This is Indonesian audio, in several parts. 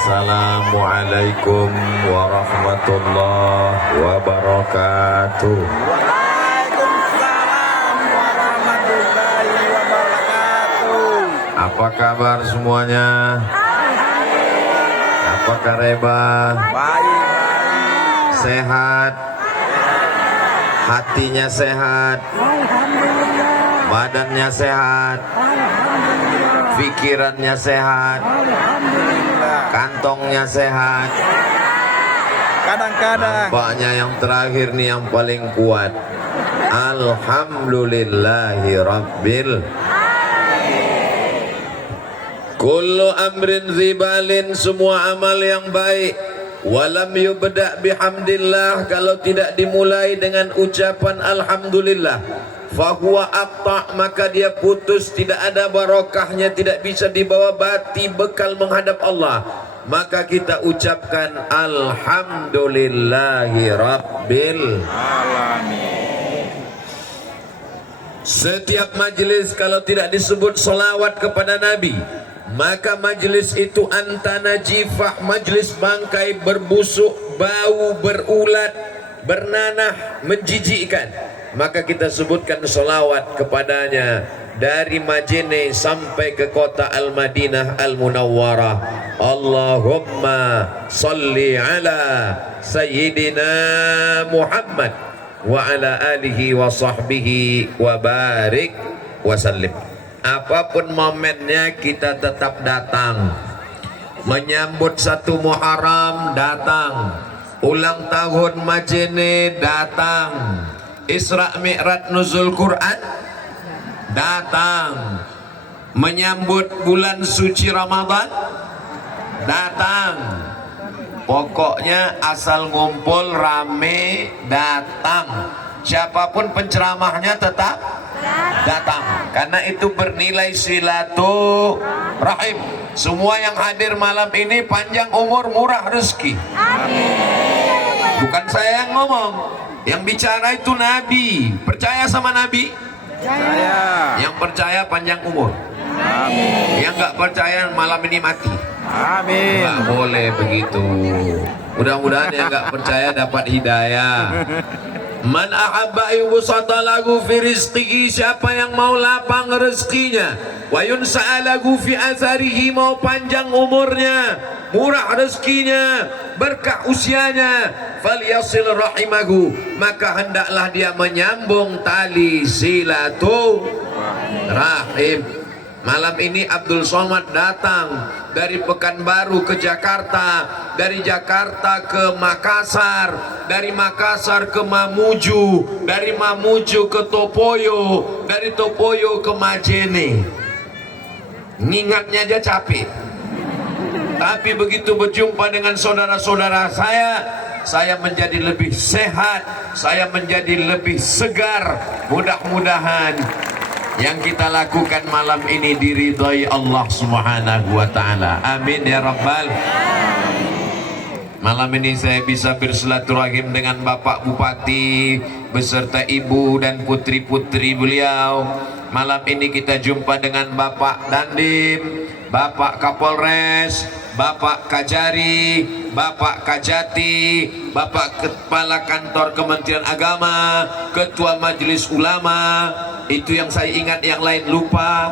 Assalamualaikum warahmatullahi wabarakatuh. Waalaikumsalam warahmatullahi wabarakatuh. Apa kabar semuanya? Apa kareba? Baik. Sehat? Hatinya sehat? Badannya sehat? Pikirannya sehat? Kantongnya sehat? Kadang-kadang Nampaknya yang terakhir nih yang paling kuat. Alhamdulillahi Rabbil. Kullu amrin zibalin, semua amal yang baik. Walam yubda' bihamdillah, kalau tidak dimulai dengan ucapan alhamdulillah, fahuwa aqta', maka dia putus, tidak ada barokahnya, tidak bisa dibawa bati bekal menghadap Allah. Maka kita ucapkan alhamdulillahi rabbil alamin. Setiap majelis kalau tidak disebut salawat kepada Nabi, maka majelis itu antana jifah, majelis bangkai, berbusuk, bau, berulat, bernanah, menjijikkan. Maka kita sebutkan salawat kepadanya dari Majene sampai ke kota Al-Madinah Al-Munawwarah. Allahumma salli ala Sayyidina Muhammad wa ala alihi wa sahbihi wa barik wa sallim. Apapun momennya kita tetap datang. Menyambut 1 Muharram datang, ulang tahun Majene datang, Isra Mi'raj Nuzul Quran datang, menyambut bulan suci Ramadan datang. Pokoknya asal ngumpul rame datang. Siapapun penceramahnya tetap datang, karena itu bernilai silaturahim. Semua yang hadir malam ini panjang umur, murah rezeki. Bukan saya yang ngomong, yang bicara itu Nabi. Percaya sama Nabi? Saya. Yang percaya panjang umur. Amin. Yang nggak percaya malam ini mati. Amin. Nggak boleh begitu. Mudah-mudahan yang nggak percaya dapat hidayah. Man ahabba yubsata lahu fi rizqihi, siapa yang mau lapang rezekinya, wa yunsa'a lahu fi atharihi, mau panjang umurnya, murah rezekinya, berkah usianya, falyasil rahimahu, maka hendaklah dia menyambung tali silaturahim. Malam ini Abdul Somad datang dari Pekanbaru ke Jakarta, dari Jakarta ke Makassar, dari Makassar ke Mamuju, dari Mamuju ke Topoyo, dari Topoyo ke Majene. Ngingatnya aja capek. Tapi begitu berjumpa dengan saudara-saudara saya menjadi lebih sehat, saya menjadi lebih segar. Mudah-mudahan yang kita lakukan malam ini diridhai Allah Subhanahu wa taala. Amin ya rabbal. Malam ini saya bisa bersilaturahim dengan Bapak Bupati beserta ibu dan putri-putri beliau. Malam ini kita jumpa dengan Bapak Dandim, Bapak Kapolres, Bapak Kajari, Bapak Kajati, Bapak Kepala Kantor Kementerian Agama, Ketua Majelis Ulama. Itu yang saya ingat, yang lain lupa.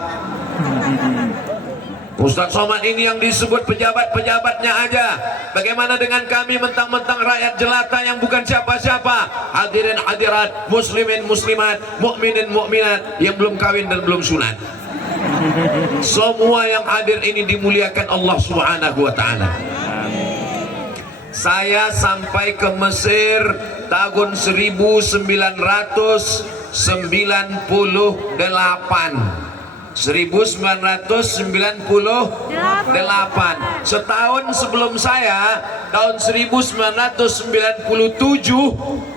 Ustadz Somad ini yang disebut pejabat-pejabatnya aja. Bagaimana dengan kami mentang-mentang rakyat jelata yang bukan siapa-siapa? Hadirin hadirat, muslimin muslimat, mukminin mukminat yang belum kawin dan belum sunat. Semua yang hadir ini dimuliakan Allah Subhanahu wa taala. Saya sampai ke Mesir tahun 1998. 1998. Setahun sebelum saya, tahun 1997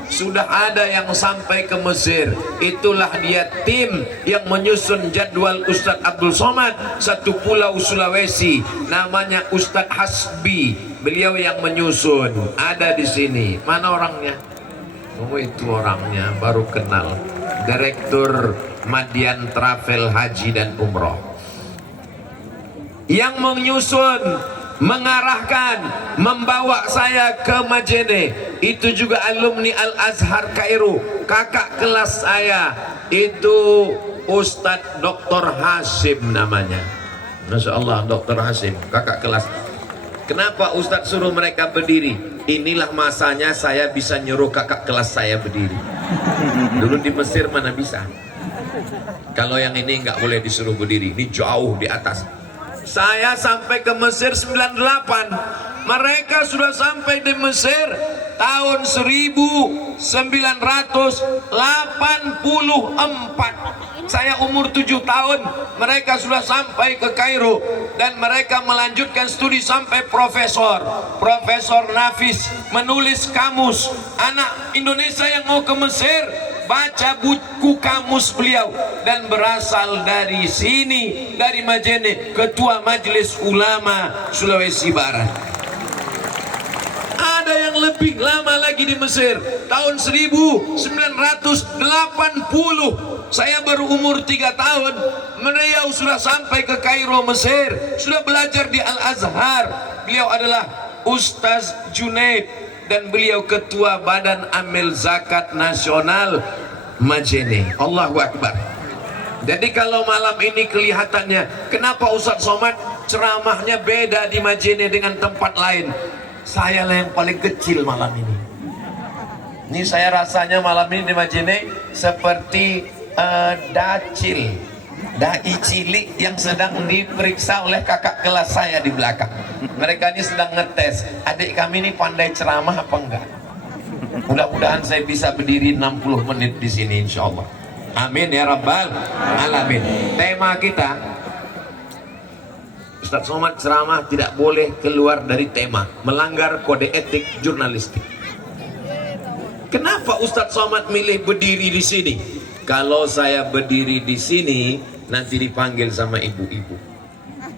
sudah ada yang sampai ke Mesir. Itulah dia tim yang menyusun jadwal Ustadz Abdul Somad, satu pulau Sulawesi, namanya Ustadz Hasbi. Beliau yang menyusun. Ada di sini. Mana orangnya? Oh, itu orangnya, baru kenal. Direktur Madian Travel Haji dan Umroh. Yang menyusun mengarahkan, membawa saya ke Majene. Itu juga alumni Al-Azhar Kairo. Kakak kelas saya itu Ustadz Dr. Hasim namanya. Masya Allah, Dr. Hasim, kakak kelas. Kenapa Ustadz suruh mereka berdiri? Inilah masanya saya bisa nyuruh kakak kelas saya berdiri. Dulu di Mesir mana bisa. Kalau yang ini nggak boleh disuruh berdiri, ini jauh di atas. Saya sampai ke Mesir 98, mereka sudah sampai di Mesir tahun 1984. Saya umur 7 tahun, mereka sudah sampai ke Kairo dan mereka melanjutkan studi sampai profesor. Profesor Nafis menulis kamus. Anak Indonesia yang mau ke Mesir, baca buku kamus beliau, dan berasal dari sini, dari Majene, Ketua Majelis Ulama Sulawesi Barat. Ada yang lebih lama lagi di Mesir, tahun 1980. Saya baru umur 3 tahun, beliau sudah sampai ke Kairo, Mesir, sudah belajar di Al-Azhar. Beliau adalah Ustaz Junaid dan beliau ketua Badan Amil Zakat Nasional Majene. Allahu Akbar. Jadi kalau malam ini kelihatannya, kenapa Ustaz Somad ceramahnya beda di Majene dengan tempat lain? Saya lah yang paling kecil malam ini. Ini saya rasanya malam ini di Majene seperti dacil, dai cilik yang sedang diperiksa oleh kakak kelas saya di belakang. Mereka ini sedang ngetes, adik kami ini pandai ceramah apa enggak. Mudah-mudahan saya bisa berdiri 60 menit di sini insya Allah. Amin ya rabbal alamin. Tema kita, Ustaz Somad ceramah tidak boleh keluar dari tema, melanggar kode etik jurnalistik. Kenapa Ustaz Somad milih berdiri di sini? Kalau saya berdiri di sini nanti dipanggil sama ibu-ibu,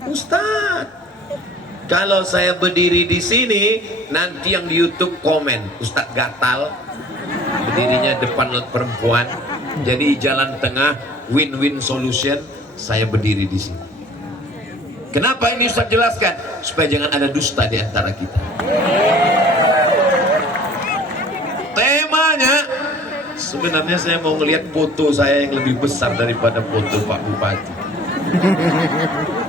Ustaz. Kalau saya berdiri di sini nanti yang di YouTube komen, Ustaz gatal, berdirinya depan perempuan. Jadi jalan tengah, win-win solution, saya berdiri di sini. Kenapa ini Ustaz jelaskan? Supaya jangan ada dusta di antara kita. Temanya, sebenarnya saya mau ngelihat foto saya yang lebih besar daripada foto Pak Bupati.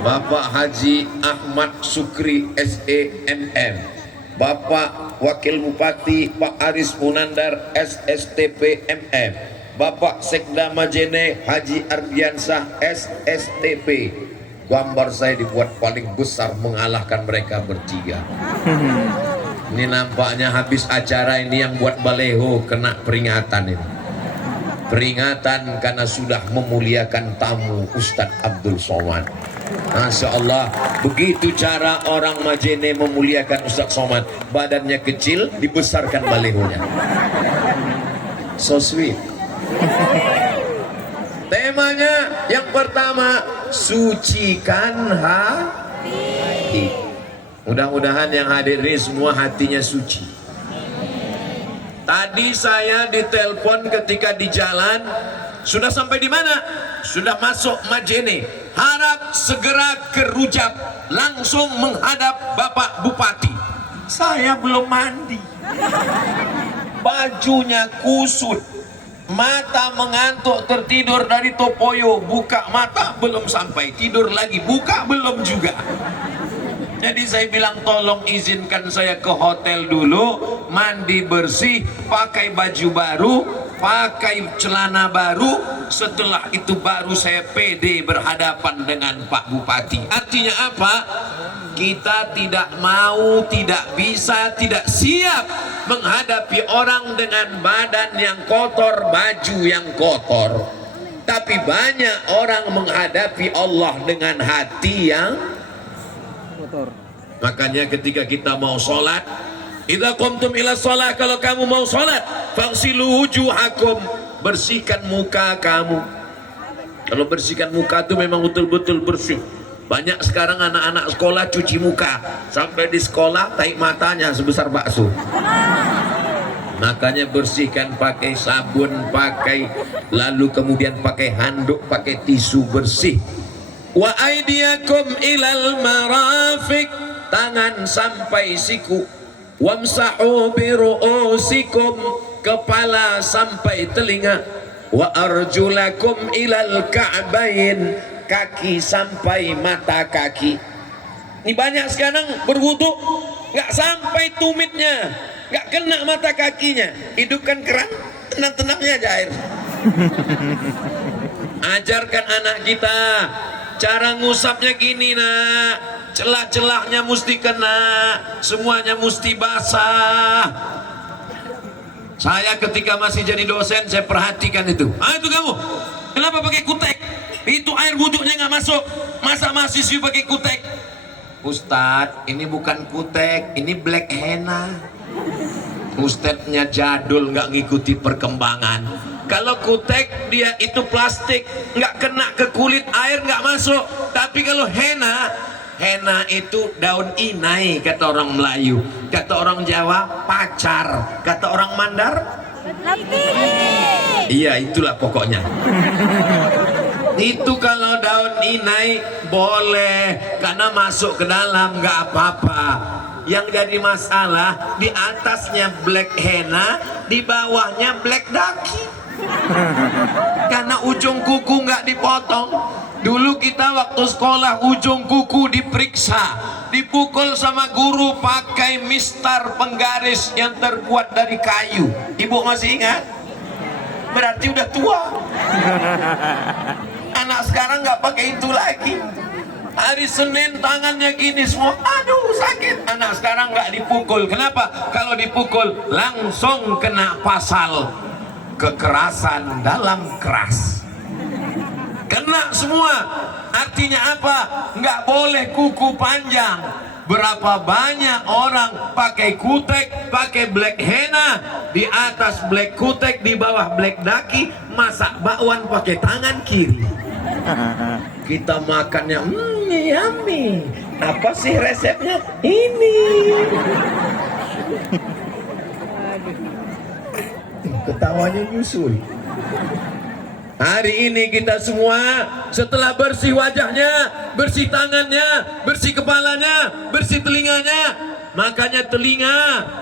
Bapak Haji Ahmad Sukri SEMM, Bapak Wakil Bupati Pak Aris Munandar SSTP MM, Bapak Sekda Majene Haji Ardiansah SSTP. Gambar saya dibuat paling besar mengalahkan mereka bertiga. Ini nampaknya habis acara ini yang buat baleho kena peringatan ini. Peringatan karena sudah memuliakan tamu Ustadz Abdul Somad. Masya Allah, begitu cara orang Majene memuliakan Ustadz Somad. Badannya kecil, dibesarkan balehonya. So sweet. Temanya yang pertama, sucikan hati. Mudah-mudahan yang hadir ini semua hatinya suci. Tadi saya ditelepon ketika di jalan, sudah sampai di mana? Sudah masuk Majene. Harap segera ke Rujak, langsung menghadap Bapak Bupati. Saya belum mandi. Bajunya kusut. Mata mengantuk tertidur dari Topoyo. Buka mata belum sampai, tidur lagi, buka belum juga. Jadi saya bilang tolong izinkan saya ke hotel dulu, mandi bersih, pakai baju baru, pakai celana baru. Setelah itu baru saya pede berhadapan dengan Pak Bupati. Artinya apa? Kita tidak mau, tidak bisa, tidak siap menghadapi orang dengan badan yang kotor, baju yang kotor. Tapi banyak orang menghadapi Allah dengan hati yang kotor. Makanya ketika kita mau sholat, idza qumtum ila sholat, kalau kamu mau sholat, faghsilu wujuhakum, bersihkan muka kamu. Kalau bersihkan muka itu memang betul-betul bersih. Banyak sekarang anak-anak sekolah cuci muka, sampai di sekolah tarik matanya sebesar bakso. Makanya bersihkan pakai sabun, lalu kemudian pakai handuk, pakai tisu bersih. Wa aidiyakum ilal marafiq, tangan sampai siku. Wamsahu bi ru'usikum, kepala sampai telinga. Wa arjulakum ilal ka'bain, kaki sampai mata kaki. Ini banyak sekarang berwudu nggak sampai tumitnya, nggak kena mata kakinya. Hidupkan keran, tenang-tenangnya aja air. Ajarkan anak kita cara ngusapnya gini nak, celah-celahnya mesti kena, semuanya mesti basah. Saya ketika masih jadi dosen saya perhatikan itu. Itu kamu kenapa pakai kutek? Itu air wuduknya nggak masuk, masa mahasiswi pakai kutek? Ustadz, ini bukan kutek, ini black henna. Ustadznya jadul, nggak ngikuti perkembangan. Kalau kutek dia itu plastik, nggak kena ke kulit, air nggak masuk. Tapi kalau henna, henna itu daun inai kata orang Melayu, kata orang Jawa pacar, kata orang Mandar iya itulah pokoknya. Itu kalau daun inai boleh karena masuk ke dalam nggak apa-apa. Yang jadi masalah di atasnya black henna, di bawahnya black daki. Karena ujung kuku nggak dipotong. Dulu kita waktu sekolah ujung kuku diperiksa, dipukul sama guru pakai mistar penggaris yang terbuat dari kayu. Ibu masih ingat? Berarti udah tua. Anak sekarang nggak pakai itu lagi. Hari Senin tangannya gini semua, aduh sakit. Anak sekarang nggak dipukul. Kenapa? Kalau dipukul langsung kena pasal kekerasan dalam keras. Kena semua. Artinya apa? Nggak boleh kuku panjang. Berapa banyak orang pakai kutek, pakai black henna, di atas black kutek, di bawah black daki, masak bakwan pakai tangan kiri. Kita makannya yummy. Apa sih resepnya? Ini. Ketawanya nyusul. Hari ini kita semua setelah bersih wajahnya, bersih tangannya, bersih kepalanya, bersih telinganya. Makanya telinga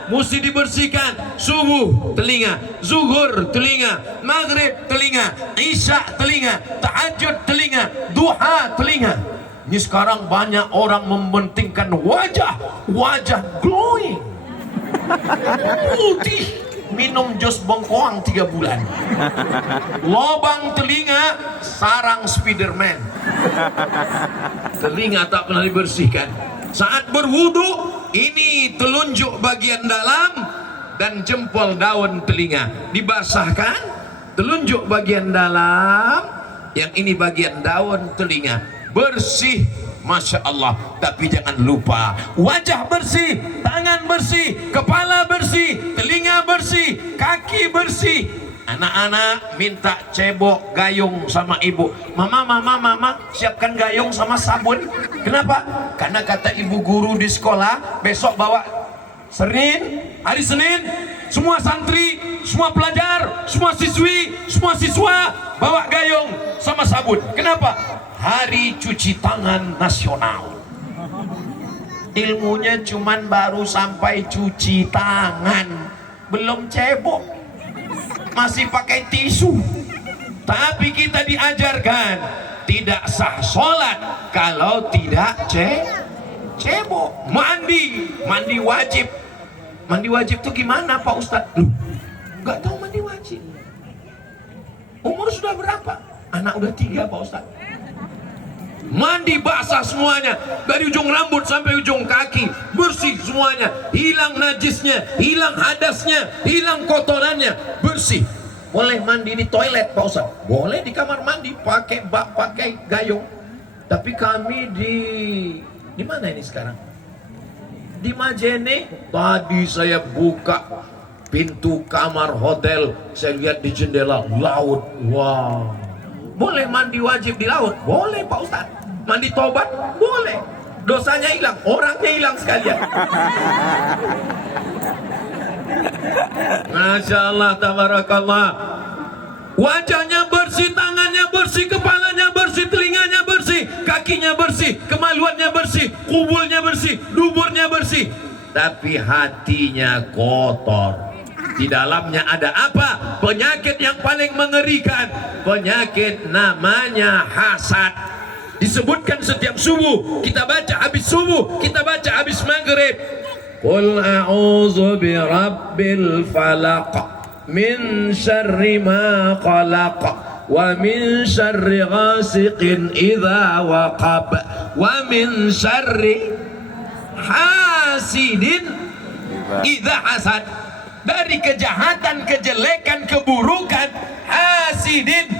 mesti dibersihkan. Subuh telinga, zuhur telinga, maghrib telinga, isya telinga, tahajud telinga, duha telinga. Ini sekarang banyak orang mementingkan wajah glowing, putih, minum jus bengkoang 3 bulan. Lobang telinga sarang Spiderman. Telinga tak pernah dibersihkan. Saat berwudu, ini telunjuk bagian dalam dan jempol daun telinga dibasahkan. Telunjuk bagian dalam, yang ini bagian daun telinga, bersih, Masya Allah. Tapi jangan lupa wajah bersih, tangan bersih, kepala bersih, telinga bersih, kaki bersih. Anak-anak minta cebok gayung sama ibu. Mama, siapkan gayung sama sabun. Kenapa? Karena kata ibu guru di sekolah, besok bawa hari Senin, semua santri, semua pelajar, semua siswi, semua siswa bawa gayung sama sabun. Kenapa? Hari cuci tangan nasional. Ilmunya cuman baru sampai cuci tangan, belum cebok. Masih pakai tisu. Tapi kita diajarkan tidak sah sholat kalau tidak cebok. Mandi wajib. Mandi wajib itu gimana Pak Ustadz? Nggak tahu mandi wajib. Umur sudah berapa? Anak udah 3 Pak Ustadz. Mandi basah semuanya, dari ujung rambut sampai ujung kaki, bersih semuanya, hilang najisnya, hilang hadasnya, hilang kotorannya, bersih. Boleh mandi di toilet Pak Ustaz, boleh di kamar mandi pakai bak, pakai gayung. Tapi kami di mana ini sekarang? Di Majene. Tadi saya buka pintu kamar hotel, saya lihat di jendela laut. Wow. Boleh mandi wajib di laut? Boleh Pak Ustaz. Mandi tobat? Boleh. Dosanya hilang, orangnya hilang sekalian. Masya Allah, tabarakallah. Wajahnya bersih, tangannya bersih, kepalanya bersih, telinganya bersih, kakinya Mulutnya bersih, kemaluannya bersih, kubulnya bersih, duburnya bersih, tapi hatinya kotor. Di dalamnya ada apa? Penyakit yang paling mengerikan. Penyakit namanya hasad. Disebutkan setiap subuh, kita baca habis subuh, kita baca habis maghrib. Qul a'udzu birabbil falaq min syarri ma khalaq wa min syarri ghasiqin idza waqab wa min syarri hasidin idza hasad. Dari kejahatan, kejelekan, keburukan hasidin.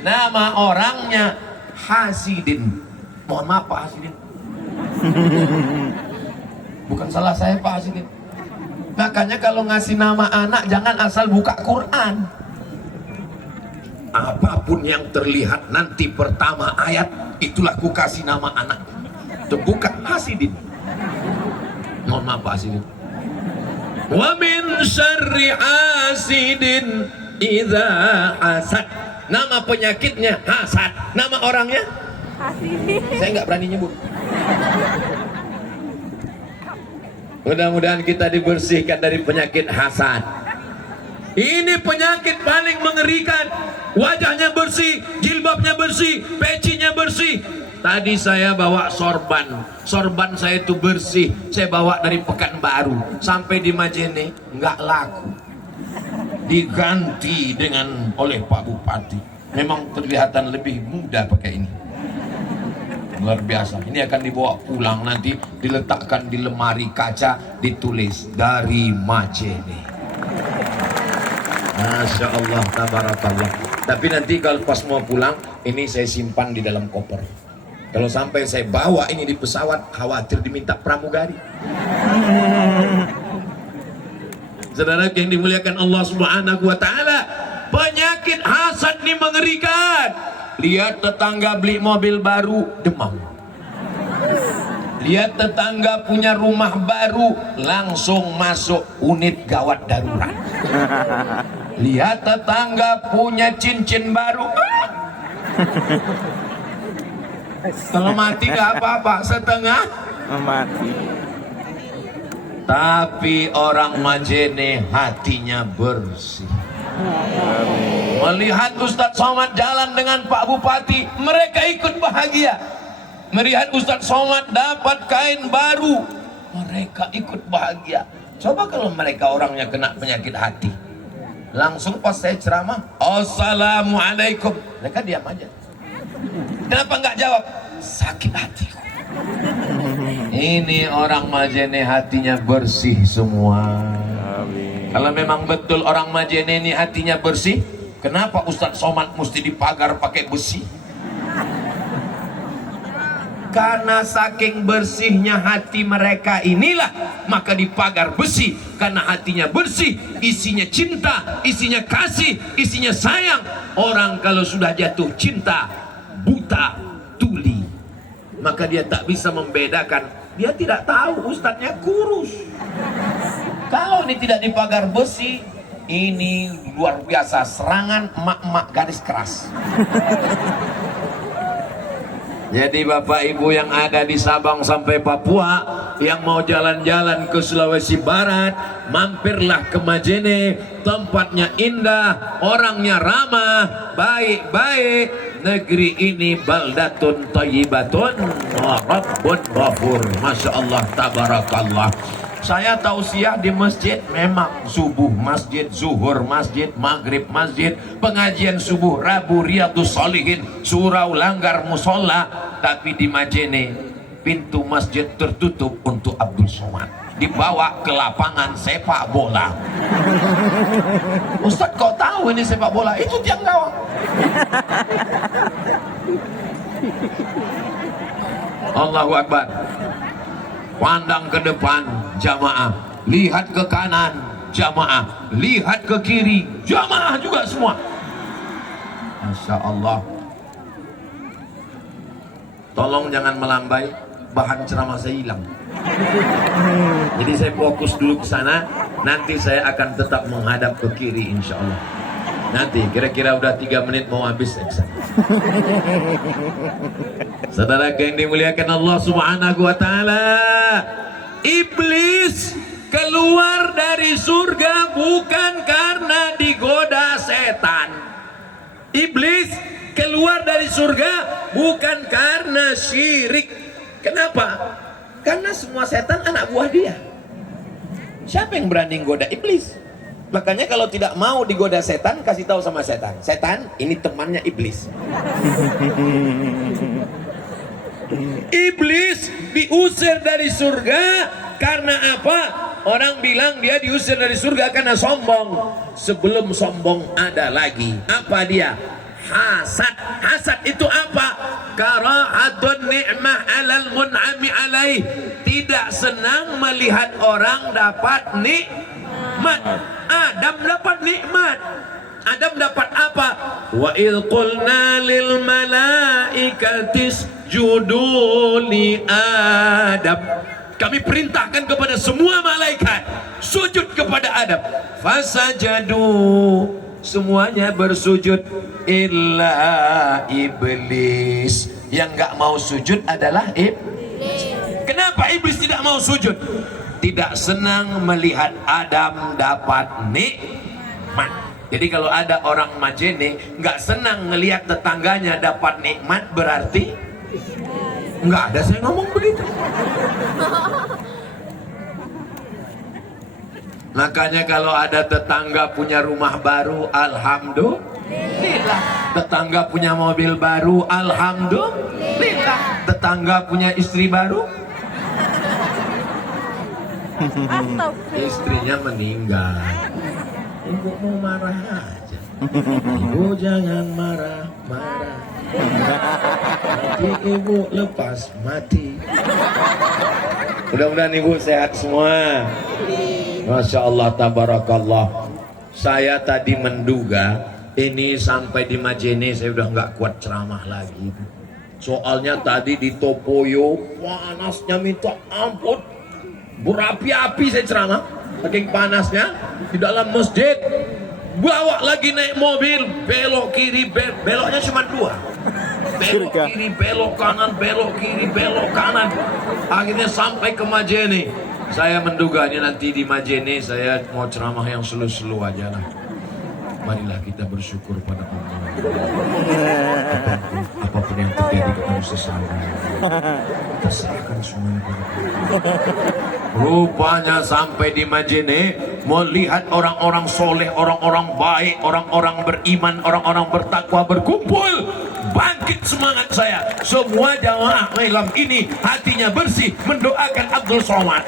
Nama orangnya Hasidin. Mohon maaf Pak Hasidin. Bukan salah saya Pak Hasidin. Makanya kalau ngasih nama anak jangan asal buka Quran. Apapun yang terlihat nanti pertama ayat, itulah ku kasih nama anak. Itu bukan Hasidin. Mohon maaf Pak Hasidin. Wa min syarri hasidin idza hasad. Nama penyakitnya hasad. Nama orangnya Hasidin. Saya nggak berani nyebut. Mudah-mudahan kita dibersihkan dari penyakit hasad. Ini penyakit paling mengerikan. Wajahnya bersih, jilbabnya bersih, pecinya bersih. Tadi saya bawa sorban. Sorban saya itu bersih. Saya bawa dari Pekanbaru sampai di Majene, nggak laku. Diganti dengan oleh Pak Bupati. Memang kelihatan lebih muda pakai ini. Luar biasa. Ini akan dibawa pulang nanti, diletakkan di lemari kaca, ditulis dari Majene. Masya Allah, tabarakallah. Tapi nanti kalau pas mau pulang, ini saya simpan di dalam koper. Kalau sampai saya bawa ini di pesawat, khawatir diminta pramugari. Saudara yang dimuliakan Allah Subhanahu wa taala, penyakit hasad ini mengerikan. Lihat tetangga beli mobil baru, demam. Lihat tetangga punya rumah baru, langsung masuk unit gawat darurat. Lihat tetangga punya cincin baru, kalau mati gak apa-apa, setengah mati. Tapi orang Majene hatinya bersih. Melihat Ustadz Somad jalan dengan Pak Bupati, mereka ikut bahagia. Melihat Ustadz Somad dapat kain baru, mereka ikut bahagia. Coba kalau mereka orangnya kena penyakit hati, langsung pas saya ceramah, Assalamualaikum, mereka diam aja. Kenapa nggak jawab? Sakit hatiku. Ini orang Majene hatinya bersih semua. Amin. Kalau memang betul orang Majene ini hatinya bersih, kenapa Ustadz Somad mesti dipagar pakai besi? Karena saking bersihnya hati mereka inilah, maka dipagar besi. Karena hatinya bersih, isinya cinta, isinya kasih, isinya sayang. Orang kalau sudah jatuh cinta, buta, tuli, maka dia tak bisa membedakan. Dia tidak tahu ustadznya kurus. Kalau ini tidak dipagar besi, ini luar biasa serangan emak-emak garis keras. Jadi Bapak Ibu yang ada di Sabang sampai Papua, yang mau jalan-jalan ke Sulawesi Barat, mampirlah ke Majene. Tempatnya indah, orangnya ramah, baik-baik. Negeri ini baldatun thayyibatun wa rabbun ghafur. Masya Allah, tabarakallah. Saya tausiah di masjid, memang subuh masjid, zuhur masjid, maghrib masjid, pengajian subuh, Rabu Riyadhus Shalihin, surau langgar musola. Tapi di Majene pintu masjid tertutup untuk Abdul Somad, dibawa ke lapangan sepak bola. Ustadz kok tahu ini sepak bola? Itu tiang gawang. Allahu Akbar. Pandang ke depan, jamaah. Lihat ke kanan, jamaah. Lihat ke kiri, jamaah juga semua. Masya Allah. Tolong jangan melambai, bahan ceramah saya hilang. Jadi saya fokus dulu ke sana. Nanti saya akan tetap menghadap ke kiri insya Allah. Nanti kira-kira udah 3 menit mau habis. Saudara yang dimuliakan Allah Subhanahu wa taala, iblis keluar dari surga bukan karena digoda setan. Iblis keluar dari surga bukan karena syirik. Kenapa? Karena semua setan anak buah dia. Siapa yang berani goda iblis? Makanya kalau tidak mau digoda setan, kasih tahu sama setan. Setan, ini temannya iblis. Iblis diusir dari surga karena apa? Orang bilang dia diusir dari surga karena sombong. Sebelum sombong ada lagi. Apa dia? Hasad. Hasad itu apa? Karahatun ni'mah alal mun'ami alaih. Tidak senang melihat orang dapat nikmat. Adam dapat nikmat. Adam dapat apa? Wa idh qulna lil malaikati isjudu li Adam. Kami perintahkan kepada semua malaikat sujud kepada Adam. Fasajadu, semuanya bersujud illa iblis. Yang enggak mau sujud adalah iblis. Kenapa iblis tidak mau sujud? Tidak senang melihat Adam dapat nikmat. Jadi kalau ada orang majene nggak senang melihat tetangganya dapat nikmat, berarti nggak ada saya ngomong begitu. Makanya kalau ada tetangga punya rumah baru, alhamdulillah. Tetangga punya mobil baru, alhamdulillah. Tetangga punya istri baru, istrinya meninggal. Ibu mau marah aja. Ibu jangan marah-marah. Nanti ibu lepas mati. Mudah-mudahan ibu sehat semua. Masya Allah, tabarakallah. Saya tadi menduga ini sampai di Majene saya udah nggak kuat ceramah lagi. Soalnya tadi di Topoyo panasnya minta ampun. Berapi-api saya ceramah, saking panasnya di dalam masjid. Bawa lagi naik mobil, belok kiri, beloknya cuma 2. Belok kiri, belok kanan, belok kiri, belok kanan. Akhirnya sampai ke Majene. Saya menduga ini nanti di Majene saya mau ceramah yang slow-slow aja lah. Marilah kita bersyukur pada Allah. Apapun yang terjadi kita harus sesama. Kita serahkan semuanya pada Allah. Rupanya sampai di Majene, melihat orang-orang soleh, orang-orang baik, orang-orang beriman, orang-orang bertakwa berkumpul. Bangkit semangat saya. Semua jamaah malam ini hatinya bersih mendoakan Abdul Somad.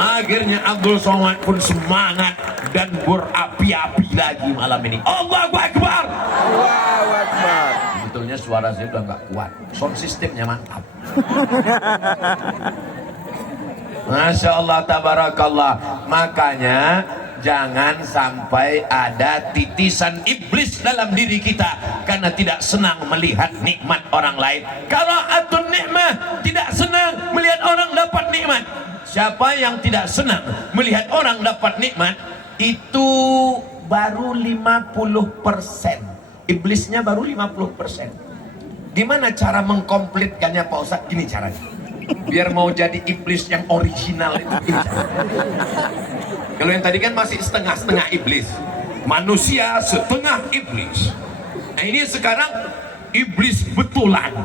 Akhirnya Abdul Somad pun semangat dan berapi-api lagi malam ini. Allahu Akbar. Allahu Akbar. Sebetulnya suara saya udah nggak kuat. Sound systemnya mantap. Masya Allah, tabarakallah. Makanya jangan sampai ada titisan iblis dalam diri kita karena tidak senang melihat nikmat orang lain. Kalau atun nikmah, tidak senang melihat orang dapat nikmat. Siapa yang tidak senang melihat orang dapat nikmat, itu baru 50%. Iblisnya baru 50%. Gimana cara mengkomplitkannya Pak Ustadz? Gini caranya. Biar mau jadi iblis yang original itu gini caranya. Kalau yang tadi kan masih setengah-setengah iblis, manusia setengah iblis. Nah ini sekarang iblis betulan.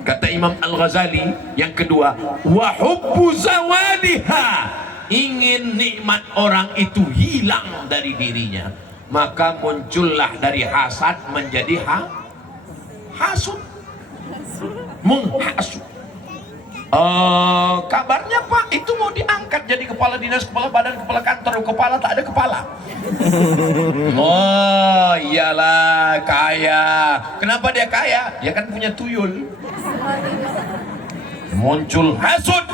Kata Imam Al-Ghazali yang kedua, wa hubbu zawadiha, ingin nikmat orang itu hilang dari dirinya, maka muncullah dari hasad menjadi hasud, menghasut. Kabarnya Pak itu mau diangkat jadi kepala dinas, kepala badan, kepala kantor, kepala tak ada kepala. Oh iyalah kaya. Kenapa dia kaya? Dia kan punya tuyul. Muncul hasud,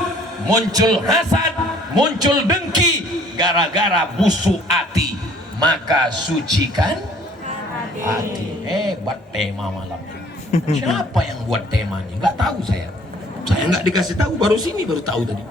muncul hasad, muncul dengki gara-gara busuk hati. Maka sucikan hati. Hebat tema malam. Siapa yang buat temanya? Nggak tahu saya. Saya nggak dikasih tahu, baru tahu tadi.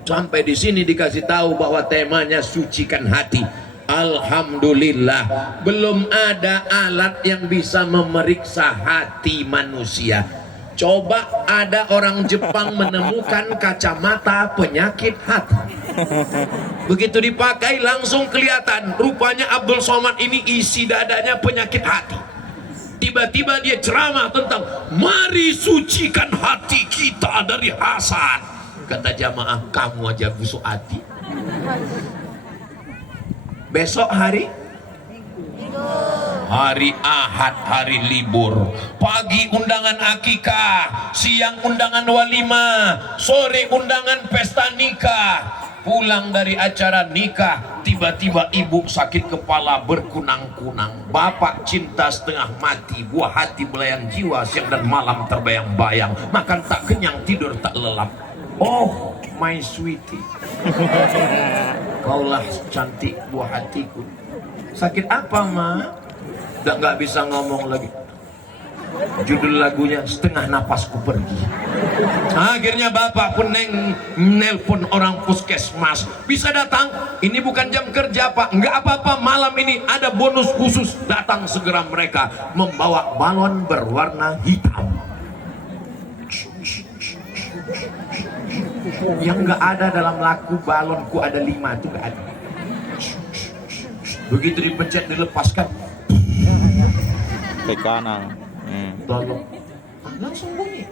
Sampai di sini dikasih tahu bahwa temanya sucikan hati. Alhamdulillah, belum ada alat yang bisa memeriksa hati manusia. Coba ada orang Jepang menemukan kacamata penyakit hati. Begitu dipakai langsung kelihatan, rupanya Abdul Somad ini isi dadanya penyakit hati. Tiba-tiba dia ceramah tentang mari sucikan hati kita dari hasad. Kata jamaah, kamu aja busuk hati. Besok hari Ahad, hari libur. Pagi undangan akikah, siang undangan walimah, sore undangan pesta nikah. Pulang dari acara nikah, tiba-tiba ibu sakit kepala berkunang-kunang. Bapak cinta setengah mati, buah hati belayan jiwa, siang dan malam terbayang-bayang. Makan tak kenyang, tidur tak lelap. Oh my sweetie, kaulah cantik buah hatiku. Sakit apa, Ma? Nggak bisa ngomong lagi. Judul lagunya setengah napasku pergi. Akhirnya bapak pun nelpon orang puskesmas, bisa datang, ini bukan jam kerja pak, nggak apa-apa, malam ini ada bonus khusus. Datang segera mereka membawa balon berwarna hitam. Yang nggak ada dalam laku balonku ada 5 itu nggak ada. Begitu dipencet dilepaskan, ke kanan. tolong, langsung bunyi.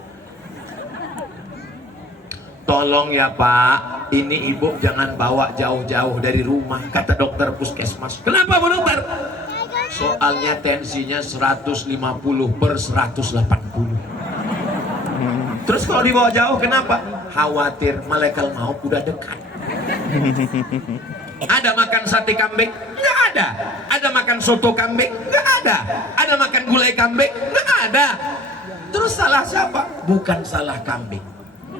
Tolong ya pak, ini ibu jangan bawa jauh-jauh dari rumah, kata dokter puskesmas. Kenapa bu dokter? Soalnya tensinya 150/180. Terus kalau dibawa jauh kenapa? Khawatir malaikat maut udah dekat. Ada makan sate kambing? Nggak ada. Ada makan soto kambing? Nggak ada. Ada makan gulai kambing? Nggak ada. Terus salah siapa? Bukan salah kambing.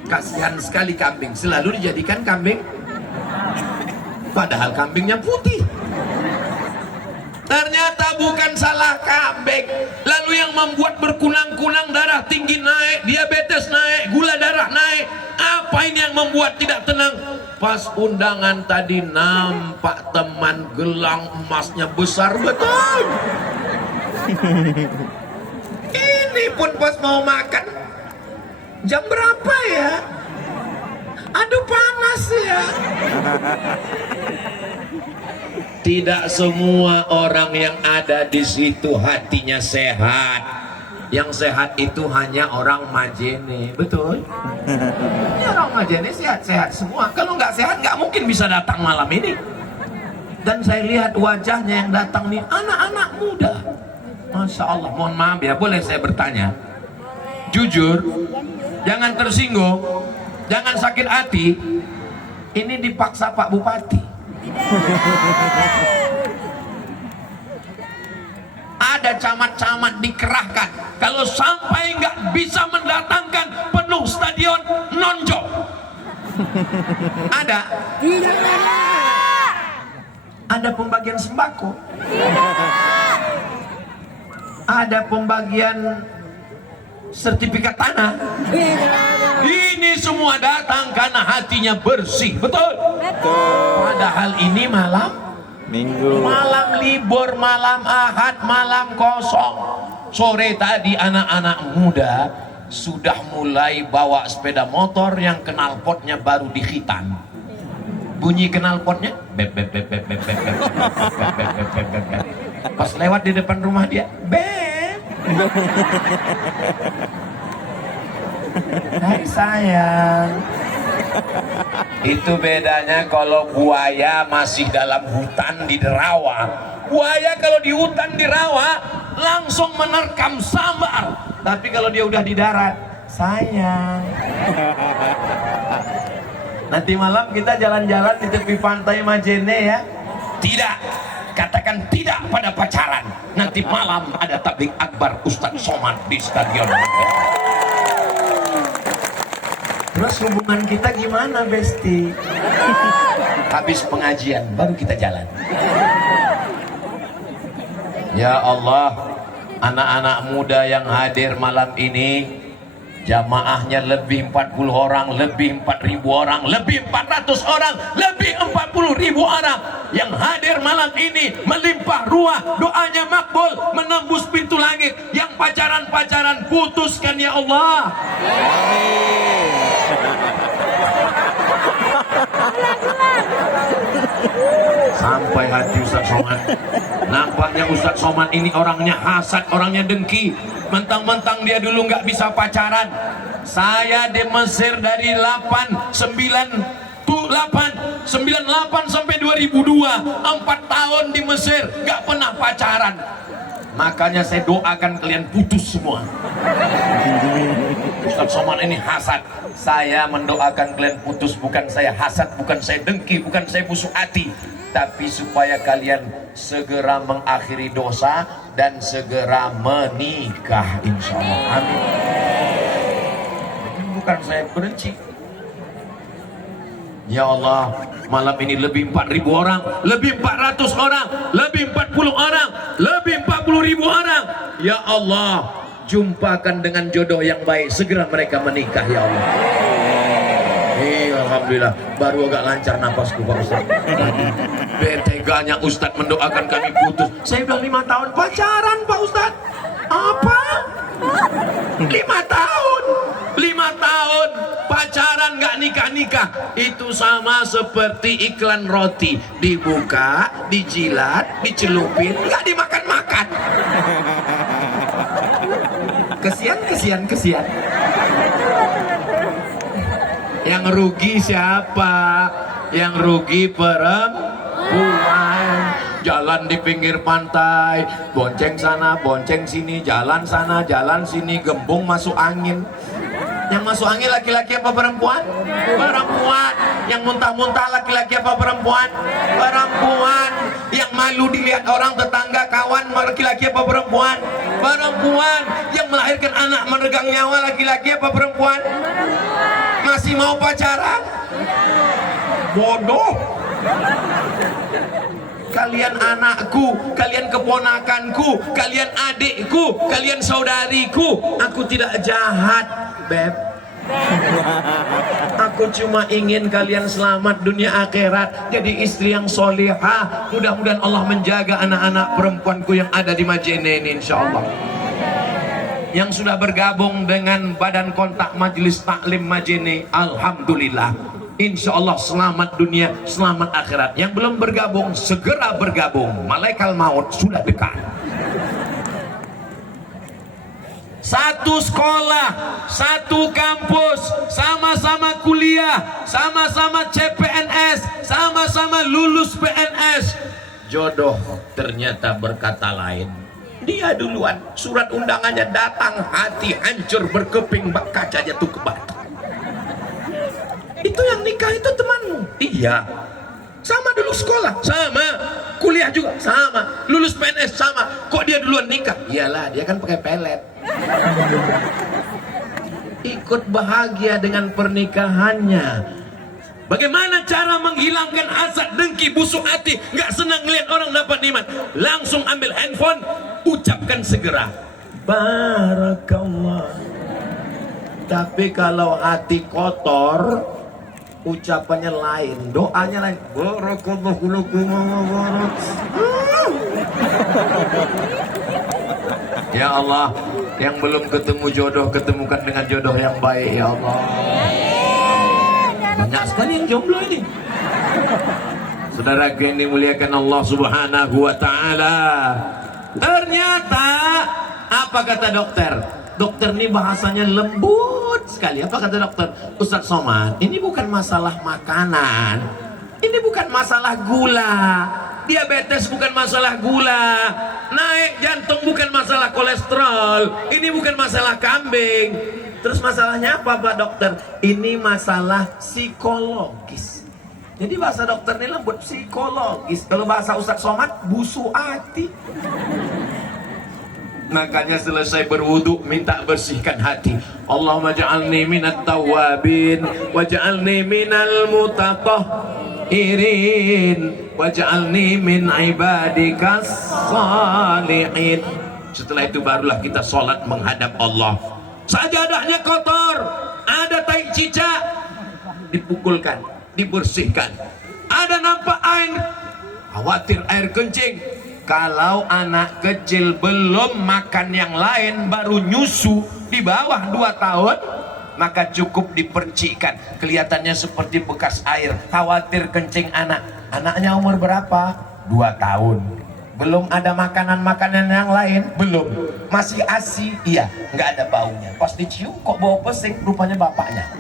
Kasihan sekali kambing, selalu dijadikan kambing padahal kambingnya putih. Ternyata bukan salah kambing. Lalu yang membuat berkunang-kunang, darah tinggi naik, diabetes naik, gula darah naik. Apa ini yang membuat tidak tenang? Pas undangan tadi nampak teman gelang emasnya besar betul. Ini pun pas mau makan, jam berapa ya? Aduh panas ya. Tidak semua orang yang ada di situ hatinya sehat. Yang sehat itu hanya orang Majene, betul? Ini orang Majene sehat-sehat semua. Kalau nggak sehat nggak mungkin bisa datang malam ini. Dan saya lihat wajahnya yang datang nih anak-anak muda. Masya Allah, mohon maaf ya, boleh saya bertanya? Jujur, jangan tersinggung, jangan sakit hati. Ini dipaksa Pak Bupati. Ada camat-camat dikerahkan. Kalau sampai nggak bisa mendatangkan penuh stadion, nonjok. Ada? Ada pembagian sembako? Ada pembagian sertifikat tanah? Ini semua datang karena hatinya bersih, betul? Padahal ini malam Minggu. malam libur, malam Ahad, malam kosong. Sore tadi anak-anak muda sudah mulai bawa sepeda motor yang knalpotnya baru dikhitan. Bunyi knalpotnya bep bep bep bep bep bep bep bep bep bep bep bep. Pas lewat di depan rumah dia bep. Hai sayang. Itu bedanya kalau buaya masih dalam hutan di rawa. Buaya kalau di hutan di rawa langsung menerkam sambar. Tapi kalau dia udah di darat, sayang. Nanti malam kita jalan-jalan di tepi pantai Majene ya. Tidak, katakan tidak pada pacaran. Nanti malam ada tablik akbar Ustadz Somad di stadion. Terus hubungan kita gimana, Besti? Habis pengajian baru kita jalan. Ya Allah, anak-anak muda yang hadir malam ini, Jamaahnya lebih 40 orang, lebih 4.000 orang, lebih 400 orang, lebih 40.000 orang yang hadir malam ini melimpah ruah, doanya makbul, menembus pintu langit. Yang pacaran-pacaran putuskan ya Allah. Sampai hati Ustaz Somad. Nampaknya Ustaz Somad ini orangnya hasad, orangnya dengki. Mentang-mentang dia dulu nggak bisa pacaran. Saya di Mesir dari 98 sampai 2002, 4 tahun di Mesir nggak pernah pacaran. Makanya saya doakan kalian putus semua. Ustaz Somad ini hasad. Saya mendoakan kalian putus, bukan saya hasad, bukan saya dengki, bukan saya busuk hati, tapi supaya kalian segera mengakhiri dosa dan segera menikah, insya Allah. Amin. Jadi bukan saya benci. Ya Allah, malam ini lebih 4.000 orang, lebih 400 orang, lebih 40 orang, lebih 40.000 orang. Ya Allah, jumpakan dengan jodoh yang baik, segera mereka menikah ya Allah. Alhamdulillah, baru agak lancar napasku Pak Ustaz. Beteganya Ustaz mendoakan kami putus. Saya udah 5 tahun pacaran Pak Ustaz. Apa? 5 tahun. 5 tahun pacaran nggak nikah-nikah. Itu sama seperti iklan roti, dibuka, dijilat, dicelupin, nggak dimakan-makan. Kesian. Yang rugi siapa? Yang rugi perempuan. Jalan di pinggir pantai, bonceng sana, bonceng sini, jalan sana, jalan sini, gembung masuk angin. Yang masuk angin laki-laki apa perempuan? Perempuan. Yang muntah-muntah laki-laki apa perempuan? Perempuan. Yang malu dilihat orang, tetangga, kawan, laki-laki apa perempuan? Perempuan. Yang melahirkan anak meregang nyawa laki-laki apa perempuan? Masih mau pacaran? Bodoh. Kalian anakku, kalian keponakanku, kalian adikku, kalian saudariku. Aku tidak jahat, Beb. Aku cuma ingin kalian selamat dunia akhirat, jadi istri yang solihah. Mudah-mudahan Allah menjaga anak-anak perempuanku yang ada di Majene ini, insya Allah. Yang sudah bergabung dengan Badan Kontak Majelis Taklim Majene, alhamdulillah. Insya Allah selamat dunia, selamat akhirat. Yang belum bergabung, segera bergabung. Malaikat maut sudah dekat. Satu sekolah, satu kampus, sama-sama kuliah, sama-sama CPNS, sama-sama lulus PNS. Jodoh ternyata berkata lain. Dia duluan, surat undangannya datang, hati hancur berkeping, bak kaca jatuh ke batu. Itu yang nikah itu temanmu? Iya. Sama dulu sekolah? Sama. Kuliah juga? Sama. Lulus PNS? Sama. Kok dia duluan nikah? Iyalah, dia kan pakai pelet. Ikut bahagia dengan pernikahannya. Bagaimana cara menghilangkan hasad, dengki, busuk hati, nggak senang lihat orang dapat nikmat? Langsung ambil handphone, ucapkan segera Barakallah. Tapi kalau hati kotor, ucapannya lain, doanya lain. Ya Allah, yang belum ketemu jodoh, ketemukan dengan jodoh yang baik ya Allah. Banyak sekali yang jomblo ini. Saudara yang dimuliakan Allah Subhanahu wa taala. Ternyata apa kata dokter? Dokter ini bahasanya lembut sekali. Apa kata dokter? Ustaz Somad, ini bukan masalah makanan, ini bukan masalah gula, diabetes bukan masalah gula, naik jantung bukan masalah kolesterol, ini bukan masalah kambing. Terus masalahnya apa Pak Dokter? Ini masalah psikologis. Jadi bahasa dokter ini lembut, psikologis. Kalau bahasa Ustaz Somad, busuk hati. Makanya selesai berwudu minta bersihkan hati. Allahumma ja'alni minat tawabin waj'alni minal mutatahhirin waj'alni min ibadikas salihin. Setelah itu barulah kita sholat menghadap Allah. sajadahnya kotor, ada tai cicak, dipukulkan, dibersihkan. Ada nampak air, khawatir air kencing. Kalau anak kecil belum makan yang lain, baru nyusu di bawah 2 tahun, maka cukup dipercikkan. Kelihatannya seperti bekas air, khawatir kencing anak. Anaknya umur berapa? 2 tahun. Belum ada makanan-makanan yang lain? Belum. Masih ASI? Iya, nggak ada baunya. Pas dicium kok bau pesing, rupanya bapaknya.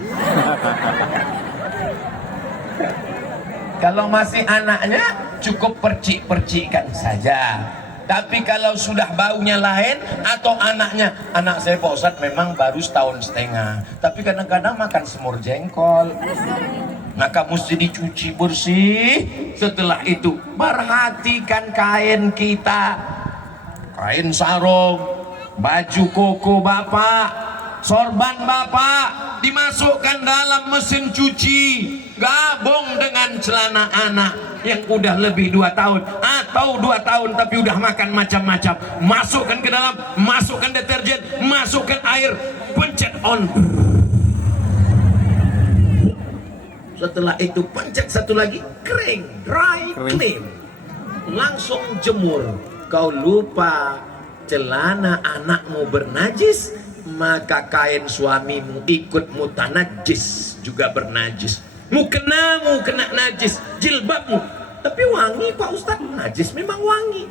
Kalau masih anaknya, cukup percik-percikan saja. Tapi kalau sudah baunya lain, atau anaknya, anak saya Pak Ustadz memang baru 1,5 tahun, tapi kadang-kadang makan semur jengkol, maka mesti dicuci bersih. Setelah itu perhatikan kain kita, kain sarung, baju koko bapak, sorban bapak, dimasukkan dalam mesin cuci, gabung dengan celana anak yang udah lebih 2 tahun atau 2 tahun tapi udah makan macam-macam, masukkan ke dalam, masukkan deterjen, masukkan air, pencet on. Setelah itu pencet satu lagi, kering, dry clean, langsung jemur. Kau lupa celana anakmu bernajis, maka kain suamimu ikut mutanajis, juga bernajis. Mukena najis, jilbabmu, tapi wangi Pak Ustadz. Najis memang wangi.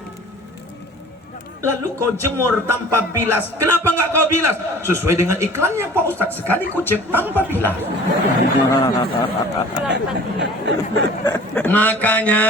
Lalu kau jemur tanpa bilas. Kenapa nggak kau bilas? Sesuai dengan iklannya Pak Ustadz, sekali kucek tanpa bilas. Makanya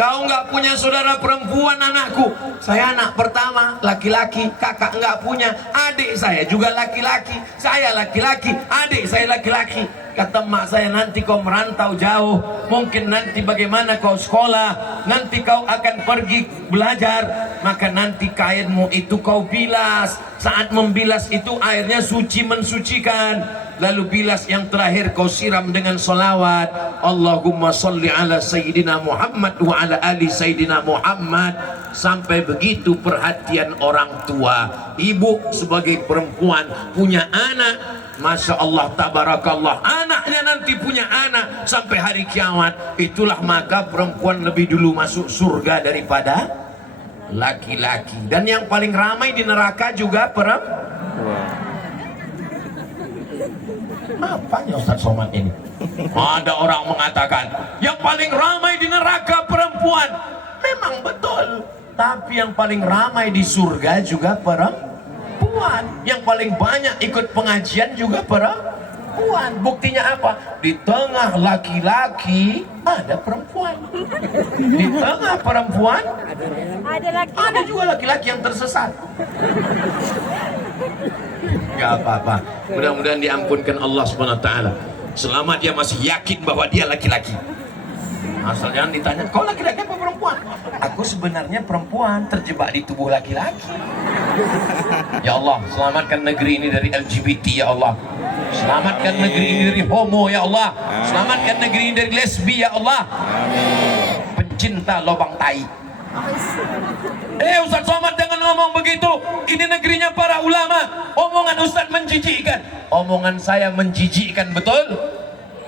kau nggak punya saudara perempuan anakku. Saya anak pertama, laki-laki. Kakak nggak punya. Adik saya juga laki-laki. Saya laki-laki, adik saya laki-laki. Kata mak saya, nanti kau merantau jauh, mungkin nanti bagaimana kau sekolah, nanti kau akan pergi belajar, maka nanti kainmu itu kau bilas. Saat membilas itu airnya suci, mensucikan. Lalu bilas yang terakhir kau siram dengan salawat, Allahumma salli ala Sayyidina Muhammad wa ala ali Sayyidina Muhammad. Sampai begitu perhatian orang tua. Ibu sebagai perempuan punya anak, Masya Allah, tabarakallah, anaknya nanti punya anak sampai hari kiamat. Itulah maka perempuan lebih dulu masuk surga daripada laki-laki. Dan yang paling ramai di neraka juga perempuan. Apanya Ustaz Somad ini? Ada orang mengatakan yang paling ramai di neraka perempuan. Memang betul, tapi yang paling ramai di surga juga perempuan. Yang paling banyak ikut pengajian juga perempuan. Buktinya apa? Di tengah laki-laki ada perempuan. Di tengah perempuan ada juga laki-laki yang tersesat. Gak apa-apa, mudah-mudahan diampunkan Allah SWT selama dia masih yakin bahwa dia laki-laki. Asal jangan ditanya, kau laki-laki apa perempuan? Aku sebenarnya perempuan terjebak di tubuh laki-laki. Ya Allah, selamatkan negeri ini dari LGBT ya Allah. Selamatkan negeri ini dari homo ya Allah. Selamatkan negeri ini dari lesbi ya Allah. Pencinta lubang tai. Ustaz Somad jangan ngomong begitu. Ini negerinya para ulama. Omongan Ustaz menjijikkan. Omongan saya menjijikkan betul.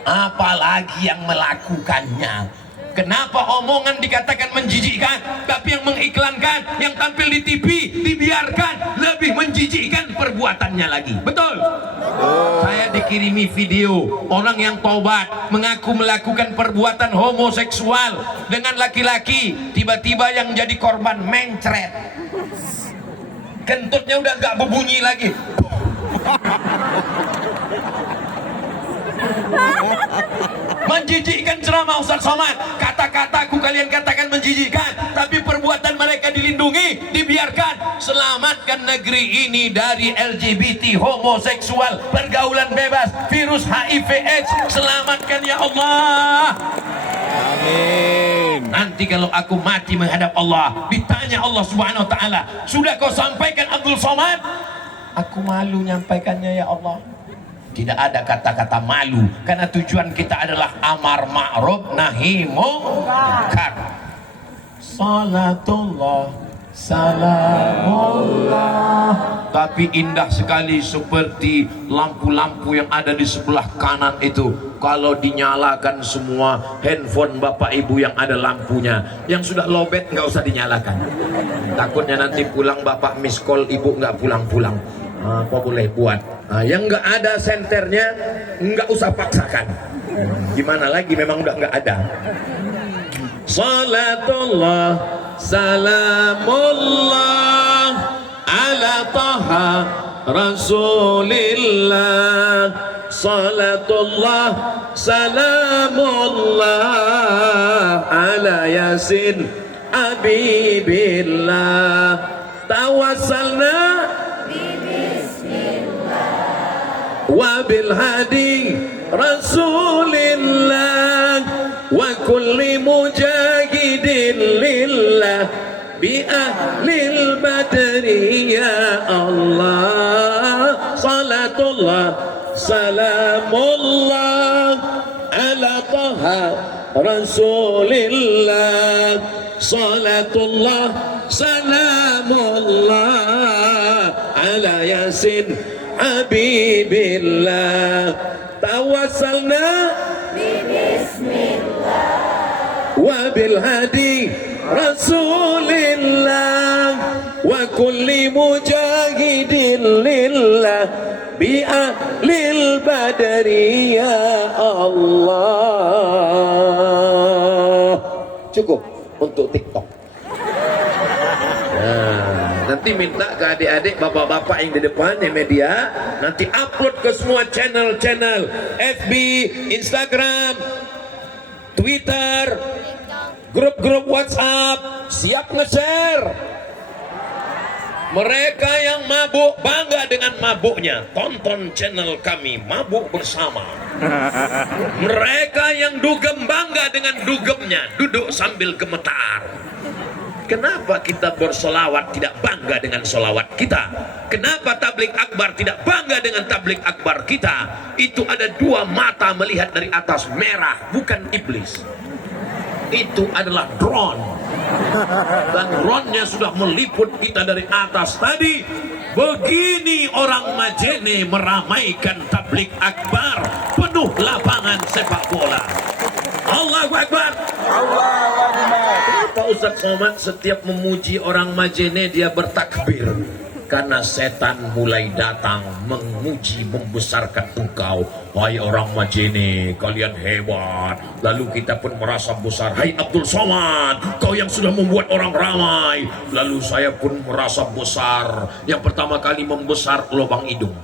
Apalagi yang melakukannya. Kenapa omongan dikatakan menjijikkan, tapi yang mengiklankan, yang tampil di TV dibiarkan, lebih menjijikkan perbuatannya lagi. Betul? Saya dikirimi video orang yang taubat mengaku melakukan perbuatan homoseksual dengan laki-laki, tiba-tiba yang jadi korban mencret. Kentutnya udah gak berbunyi lagi. Menjijikkan ceramah Ustaz Somad. Kata-kataku kalian katakan menjijikkan, tapi perbuatan mereka dilindungi, dibiarkan. Selamatkan negeri ini dari LGBT, homoseksual, pergaulan bebas, virus HIV/AIDS. Selamatkan ya Allah. Amin. Nanti kalau aku mati menghadap Allah, ditanya Allah Subhanahu wa taala, "Sudah kau sampaikan Abdul Somad?" Aku malu nyampaikannya ya Allah. Tidak ada kata-kata malu, karena tujuan kita adalah amar ma'ruf nahi munkar. Salatullah, salamullah tapi indah sekali seperti lampu-lampu yang ada di sebelah kanan itu. Kalau dinyalakan semua handphone bapak ibu yang ada lampunya, yang sudah lowbat nggak usah dinyalakan. Takutnya nanti pulang bapak miss call, ibu nggak pulang-pulang. Apa boleh buat? Yang nggak ada senternya nggak usah paksakan. Gimana lagi, memang udah nggak ada. Salatullah salamullah ala taha rasulillah. Salatullah salamullah ala yasin habibillah. Tawassalna wa bil hadi rasulillah wa kulli mujahidin lillah bi ahlil badri ya Allah. Salatullah salamullah ala taha rasulillah. Salatullah salamullah ala yasin habibillah. Tawassalna wa bil hadi rasulillah wa kulli mujahidin lillah bi ahlil badri ya Allah. Cukup untuk TikTok. Nanti minta ke adik-adik, bapak-bapak yang di depan di media, nanti upload ke semua channel-channel FB, Instagram, Twitter, grup-grup WhatsApp, siap nge-share. Mereka yang mabuk bangga dengan mabuknya, tonton channel kami Mabuk Bersama. Mereka yang dugem bangga dengan dugemnya, duduk sambil gemetar. Kenapa kita bersolawat tidak bangga dengan solawat kita? Kenapa tablik akbar tidak bangga dengan tablik akbar kita? Itu ada dua mata melihat dari atas, merah, bukan iblis. Itu adalah drone. Dan drone-nya sudah meliput kita dari atas tadi. Begini orang Majene meramaikan tablik akbar, penuh lapangan sepak bola. Allahu Akbar. Allahu Akbar. Kenapa Ustaz Somad setiap memuji orang Majene dia bertakbir? Karena setan mulai datang memuji, membesarkan engkau. Hai orang Majene, kalian hebat. Lalu kita pun merasa besar. Hai Abdul Somad, kau yang sudah membuat orang ramai. Lalu saya pun merasa besar. Yang pertama kali membesar lubang hidung.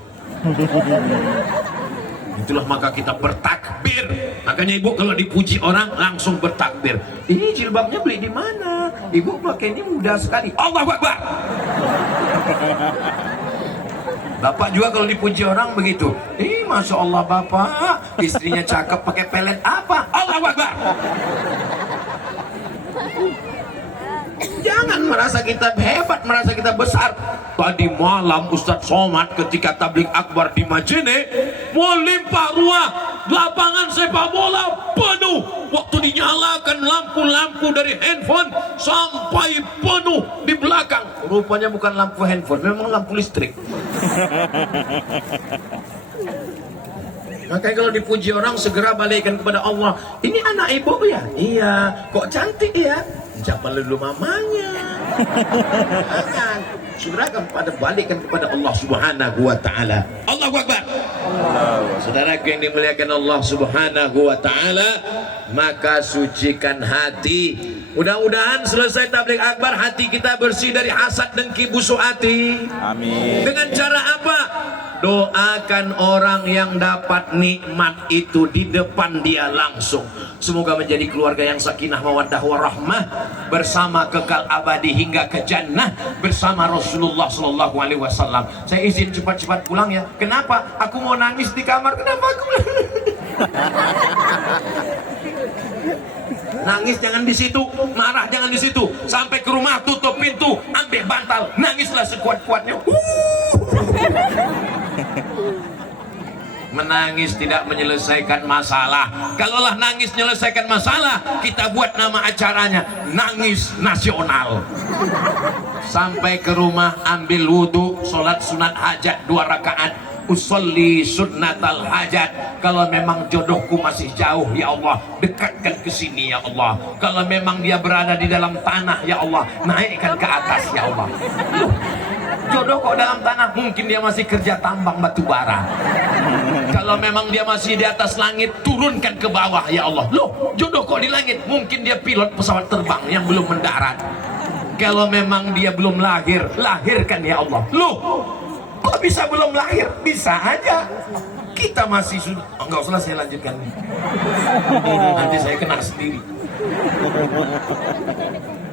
Itulah maka kita bertakbir. Makanya ibu kalau dipuji orang langsung bertakbir. Ini jilbabnya beli di mana? Ibu pakai ini mudah sekali. Allahu Akbar. Bapak juga kalau dipuji orang begitu. Masya Allah bapak, istrinya cakep pakai pelet apa? Allahu Akbar. Jangan merasa kita hebat, merasa kita besar. Tadi malam Ustadz Somad ketika tablik akbar di Majene, melimpah ruah, lapangan sepak bola penuh. Waktu dinyalakan lampu-lampu dari handphone sampai penuh di belakang. Rupanya bukan lampu handphone, memang lampu listrik. Makanya kalau dipuji orang segera balikkan kepada Allah. Ini anak ibu ya? Iya. Kok cantik ya? Siapa dulu mamanya? Jangan. Segera pada balikkan kepada Allah Subhanahu wa taala. Allahu Akbar. Saudaraku yang dimuliakan Allah Subhanahu wa taala, maka sucikan hati. Mudah-mudahan selesai tabligh akbar hati kita bersih dari hasad, dengki, busuk hati. Amin. Dengan cara apa? Doakan orang yang dapat nikmat itu di depan dia langsung. Semoga menjadi keluarga yang sakinah mawaddah warahmah, bersama kekal abadi hingga ke jannah bersama Rasulullah sallallahu alaihi wasallam. Saya izin cepat-cepat pulang ya. Kenapa? Aku mau nangis di kamar. Kenapa aku? Nangis jangan di situ, marah jangan di situ. Sampai ke rumah tutup pintu, ambil bantal, nangislah sekuat-kuatnya. Menangis tidak menyelesaikan masalah. Kalaulah nangis menyelesaikan masalah, kita buat nama acaranya Nangis Nasional. Sampai ke rumah, ambil wudhu, sholat sunat hajat 2 rakaat, usolli sunnatal hajat. Kalau memang jodohku masih jauh, ya Allah, dekatkan ke sini, ya Allah. Kalau memang dia berada di dalam tanah, ya Allah, naikkan ke atas, ya Allah. Jodoh kok dalam tanah, mungkin dia masih kerja tambang batu bara. Kalau memang dia masih di atas langit, turunkan ke bawah, ya Allah. Loh, jodoh kok di langit, mungkin dia pilot pesawat terbang yang belum mendarat. Kalau memang dia belum lahir, lahirkan, ya Allah. Loh, kok bisa belum lahir? Bisa aja. Kita masih sudah. Oh, enggak usah, saya lanjutkan. Nanti saya kena sendiri.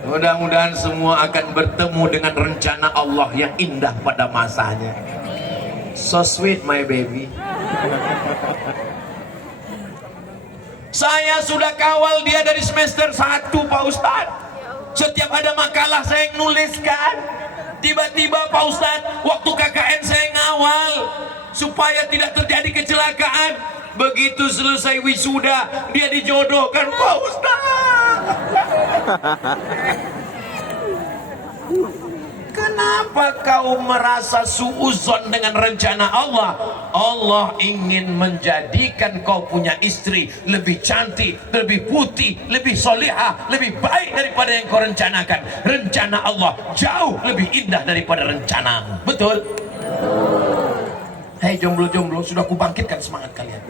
Mudah-mudahan semua akan bertemu dengan rencana Allah yang indah pada masanya. So sweet my baby. Saya sudah kawal dia dari semester 1, Pak Ustadz. Setiap ada makalah saya nuliskan. Tiba-tiba Pak Ustadz, waktu KKN saya ngawal supaya tidak terjadi kecelakaan. Begitu selesai wisuda, dia dijodohkan, Pak Ustadz. Kenapa kau merasa suuzon dengan rencana Allah? Allah ingin menjadikan kau punya istri lebih cantik, lebih putih, lebih solihah, lebih baik daripada yang kau rencanakan. Rencana Allah jauh lebih indah daripada rencanamu. Betul? Hei jomblo-jomblo, sudah kubangkitkan semangat kalian.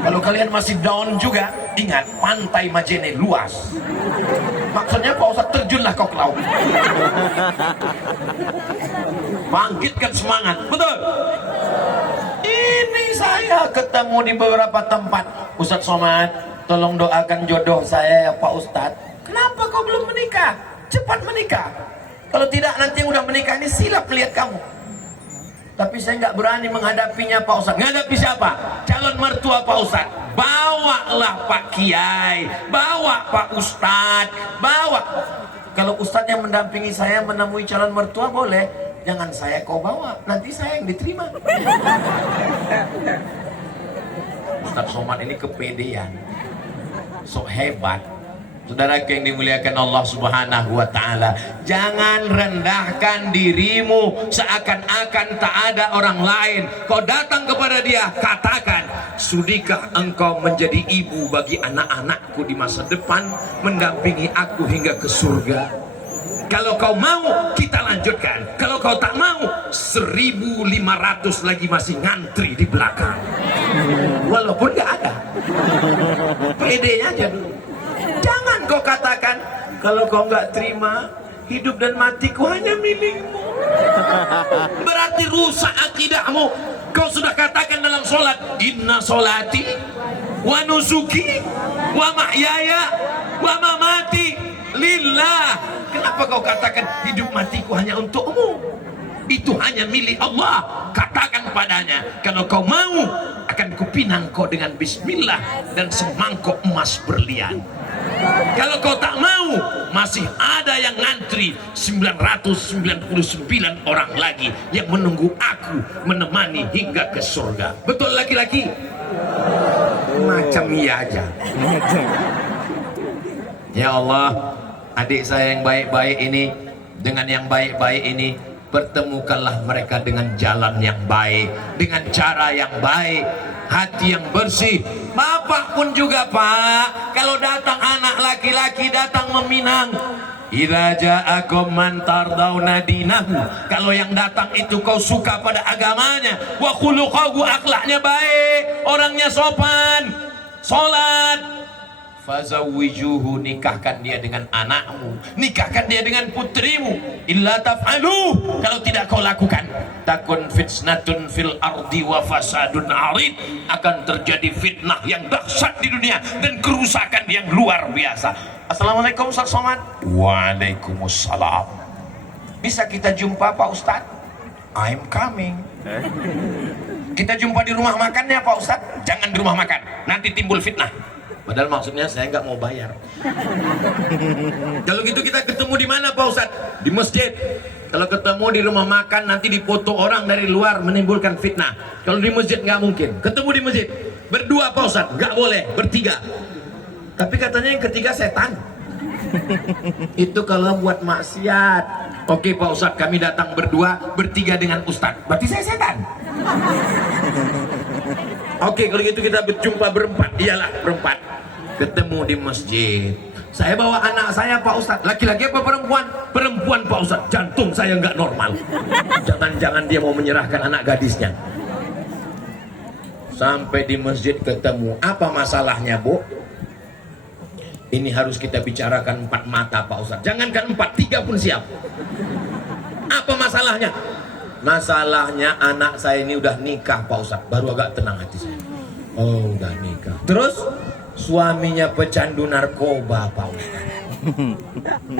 Kalau kalian masih down juga, ingat, pantai Majene luas. Maksudnya Pak Ustadz, terjunlah kau ke laut. Bangkitkan semangat, betul? Ini saya ketemu di beberapa tempat. Ustadz Somad, tolong doakan jodoh saya ya Pak Ustadz. Kenapa kau belum menikah? Cepat menikah. Kalau tidak, nanti yang udah menikah ini silap melihat kamu. Tapi saya nggak berani menghadapinya Pak Ustadz. Menghadapi siapa? Calon mertua Pak Ustadz. Bawalah Pak Kiai, bawa Pak Ustadz, bawa. Kalau Ustadz yang mendampingi saya menemui calon mertua boleh. Jangan saya kau bawa, nanti saya yang diterima. Ustadz Somad ini kepedean, sok hebat. Saudaraku yang dimuliakan Allah Subhanahu wa Ta'ala, jangan rendahkan dirimu seakan-akan tak ada orang lain. Kau datang kepada dia, katakan, sudikah engkau menjadi ibu bagi anak-anakku di masa depan, mendampingi aku hingga ke surga? Kalau kau mau, kita lanjutkan. Kalau kau tak mau, 1.500 lagi masih ngantri di belakang. Walaupun gak ada. Pedenya aja dulu. Jangan kau katakan, kalau kau nggak terima, hidup dan matiku hanya milikmu. Berarti rusak akidahmu. Kau sudah katakan dalam sholat, inna sholati wa nusuki wa mahyaya wa mamati lillah. Kenapa kau katakan hidup matiku hanya untukmu? Itu hanya milik Allah. Katakan padanya, kalau kau mau, akan kupinang kau dengan bismillah dan semangkok emas berlian. Kalau kau tak mau, masih ada yang ngantri 999 orang lagi yang menunggu aku menemani hingga ke surga. Betul laki-laki? Macam iya aja. Ya Allah, adik saya yang baik-baik ini dengan yang baik-baik ini, pertemukanlah mereka dengan jalan yang baik, dengan cara yang baik, hati yang bersih. Bapak pun juga Pak, kalau datang anak laki-laki datang meminang, idza ja'akum man tardawna dinahu, kalau yang datang itu kau suka pada agamanya, wa khuluquhu, akhlaknya baik, orangnya sopan, salat, fazawwijuhu, nikahkan dia dengan anakmu, nikahkan dia dengan putrimu. Illa taf'alu, kalau tidak kau lakukan, takun fitnatun fil ardi wa fasadun arid, akan terjadi fitnah yang dahsyat di dunia dan kerusakan yang luar biasa. Assalamualaikum Ustaz Somad. Waalaikumsalam. Bisa kita jumpa Pak Ustaz? I'm coming. Kita jumpa di rumah makannya Pak Ustaz. Jangan di rumah makan, nanti timbul fitnah. Padahal maksudnya saya nggak mau bayar. Kalau gitu kita ketemu di mana Pak Ustadz? Di masjid. Kalau ketemu di rumah makan nanti dipoto orang dari luar menimbulkan fitnah. Kalau di masjid nggak mungkin. Ketemu di masjid berdua Pak Ustadz, nggak boleh bertiga. Tapi katanya yang ketiga setan. Itu kalau buat maksiat. Oke Pak Ustadz, kami datang berdua, bertiga dengan Ustadz. Berarti saya setan. Oke, kalau gitu kita berjumpa berempat. Iyalah berempat. Ketemu di masjid. Saya bawa anak saya Pak Ustadz. Laki-laki apa perempuan? Perempuan Pak Ustadz. Jantung saya nggak normal. Jangan-jangan dia mau menyerahkan anak gadisnya. Sampai di masjid ketemu. Apa masalahnya Bu? Ini harus kita bicarakan 4 mata Pak Ustadz. Jangankan 4, 3 pun siap. Apa masalahnya? Masalahnya anak saya ini udah nikah Pak Ustadz. Baru agak tenang hati saya. Oh udah nikah. Terus suaminya pecandu narkoba Pak Ustadz.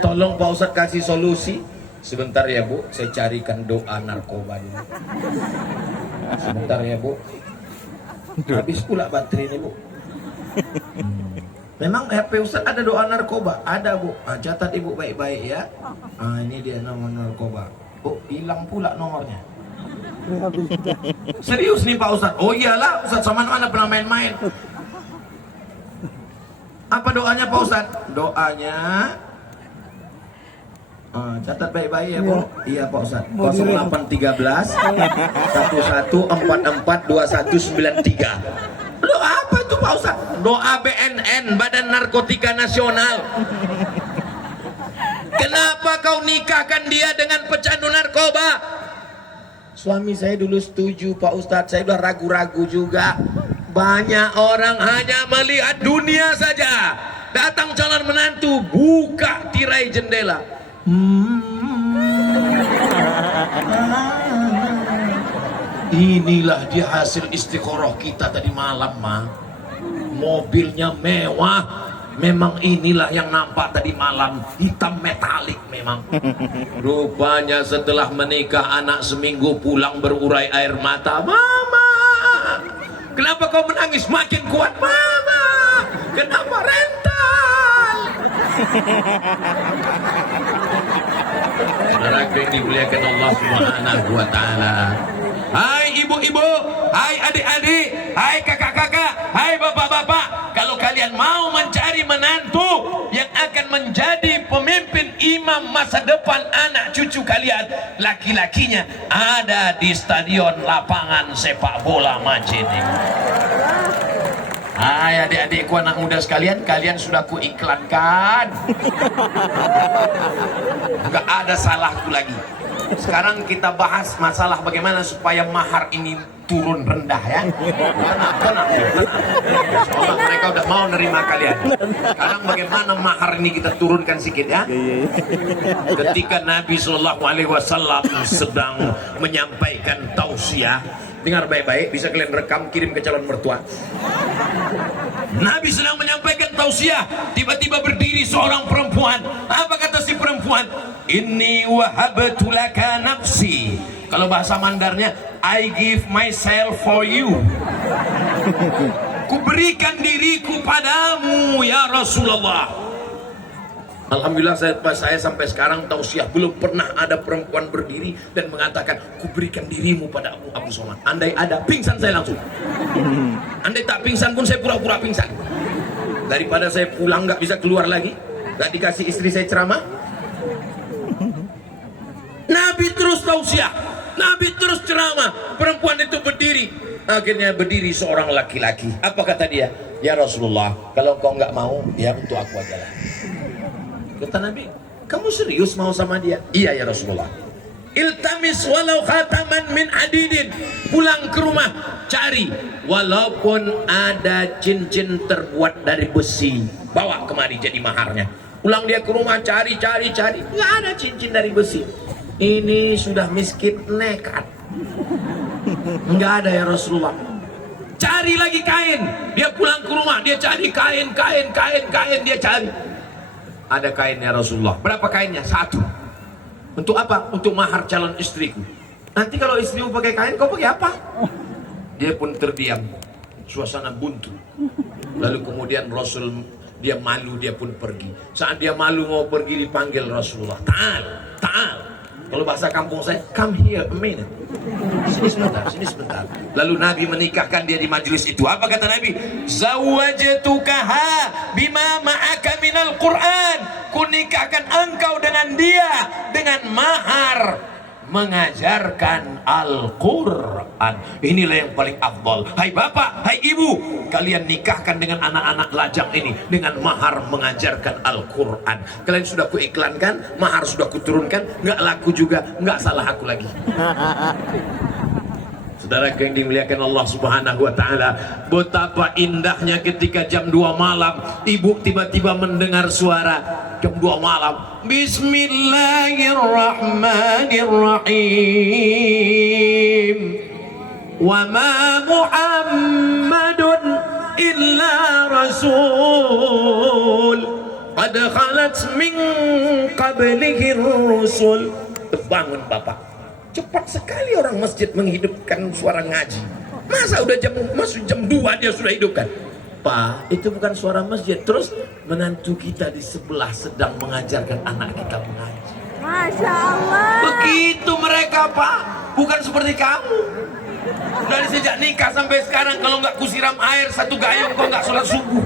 Tolong Pak Ustadz kasih solusi. Sebentar ya Bu, saya carikan doa narkoba dulu. Sebentar ya Bu. Habis pula baterai ini Bu. Memang HP Ustadz ada doa narkoba? Ada Bu. Catat Ibu baik-baik ya. Ini dia nomor narkoba. Oh hilang pula nomornya. Serius nih Pak Ustadz? Oh iyalah Ustadz, sama mana pernah main-main. Apa doanya Pak Ustadz? Doanya catat baik-baik ya Bu. Iya Pak Ustadz. 0813 11442193. Lo apa itu Pak Ustadz? Doa BNN, Badan Narkotika Nasional. Kenapa kau nikahkan dia dengan pecandu narkoba? Suami saya dulu setuju Pak Ustadz. Saya udah ragu-ragu juga. Banyak orang hanya melihat dunia saja. Datang calon menantu, buka tirai jendela. Inilah dia hasil istiqoroh kita tadi malam mah. Mobilnya mewah. Memang inilah yang nampak tadi malam. Hitam metalik memang. Rupanya setelah menikah anak seminggu pulang berurai air mata. Mama, kenapa kau menangis makin kuat Mama? Kenapa rental? Saudara yang dimuliakan Allah Subhanahu wa Ta'ala. Hai ibu-ibu, hai adik-adik, hai kakak-kakak, hai bapak-bapak. Kalau kalian mau mencari menantu yang akan menjadi pemimpin imam masa depan anak cucu kalian, laki-lakinya ada di stadion lapangan sepak bola Majid ini. Hai adik-adikku anak muda sekalian, kalian sudah kuiklankan. Enggak ada salahku lagi. Sekarang kita bahas masalah bagaimana supaya mahar ini turun rendah ya. Tenang. Insyaallah mereka udah mau nerima kalian. Sekarang bagaimana mahar ini kita turunkan sedikit ya. Ketika Nabi SAW sedang menyampaikan tausiah, dengar baik-baik, bisa kalian rekam kirim ke calon mertua. Nabi sedang menyampaikan tausiah, tiba-tiba berdiri seorang perempuan. Apa kata si perempuan? Inni wahabtu laka nafsi. Kalau bahasa Mandarnya, I give myself for you. Kuberikan diriku padamu ya Rasulullah. Alhamdulillah saya sampai sekarang tausiah belum pernah ada perempuan berdiri dan mengatakan kuberikan dirimu pada Abu Somad. Andai ada, pingsan saya langsung. Andai tak pingsan pun saya pura-pura pingsan. Daripada saya pulang nggak bisa keluar lagi, nggak dikasih istri saya ceramah. Nabi terus tausiah, Nabi terus ceramah. Perempuan itu berdiri. Akhirnya berdiri seorang laki-laki. Apa kata dia? Ya Rasulullah, kalau kau nggak mau, ya untuk aku aja lah. Kata Nabi, kamu serius mau sama dia? Iya ya Rasulullah. Iltamis walau khataman min hadidin. Pulang ke rumah, cari walaupun ada cincin terbuat dari besi, bawa kemari jadi maharnya. Pulang dia ke rumah, cari, nggak ada cincin dari besi. Ini sudah miskin nekat. Nggak ada ya Rasulullah. Cari lagi kain. Dia pulang ke rumah, dia cari kain. Dia cari. Ada kainnya Rasulullah. Berapa kainnya? 1. Untuk apa? Untuk mahar calon istriku. Nanti kalau istrimu pakai kain, kau pakai apa? Dia pun terdiam. Suasana buntu. Lalu kemudian Rasul, dia malu, dia pun pergi. Saat dia malu mau pergi, dipanggil Rasulullah. Ta'al. Kalau bahasa kampung saya, come here a minute. Sini sebentar, sini sebentar. Lalu Nabi menikahkan dia di majelis itu. Apa kata Nabi? Zawwajtukaha bima ma'aka minal Qur'an. Kunikahkan engkau dengan dia dengan mahar mengajarkan Al-Quran. Inilah yang paling afdal. Hai bapak, hai ibu, kalian nikahkan dengan anak-anak lajang ini dengan mahar mengajarkan Al-Quran. Kalian sudah kuiklankan, mahar sudah kuturunkan, nggak laku juga, nggak salah aku lagi. Saudara yang dimuliakan Allah Subhanahu wa taala, betapa indahnya ketika jam 2 malam ibu tiba-tiba mendengar suara jam 2 malam. Bismillahirrahmanirrahim. Wa ma Muhammadun illa rasul qad khalat min qablihi rusul. Terbangun bapak. Cepat sekali orang masjid menghidupkan suara ngaji. Masa udah masuk jam 2 dia sudah hidupkan? Pak, itu bukan suara masjid. Terus menantu kita di sebelah sedang mengajarkan anak kita mengaji. Masya Allah. Begitu mereka Pak, bukan seperti kamu. Dari sejak nikah sampai sekarang kalau nggak kusiram air 1 gayung kau nggak sholat subuh.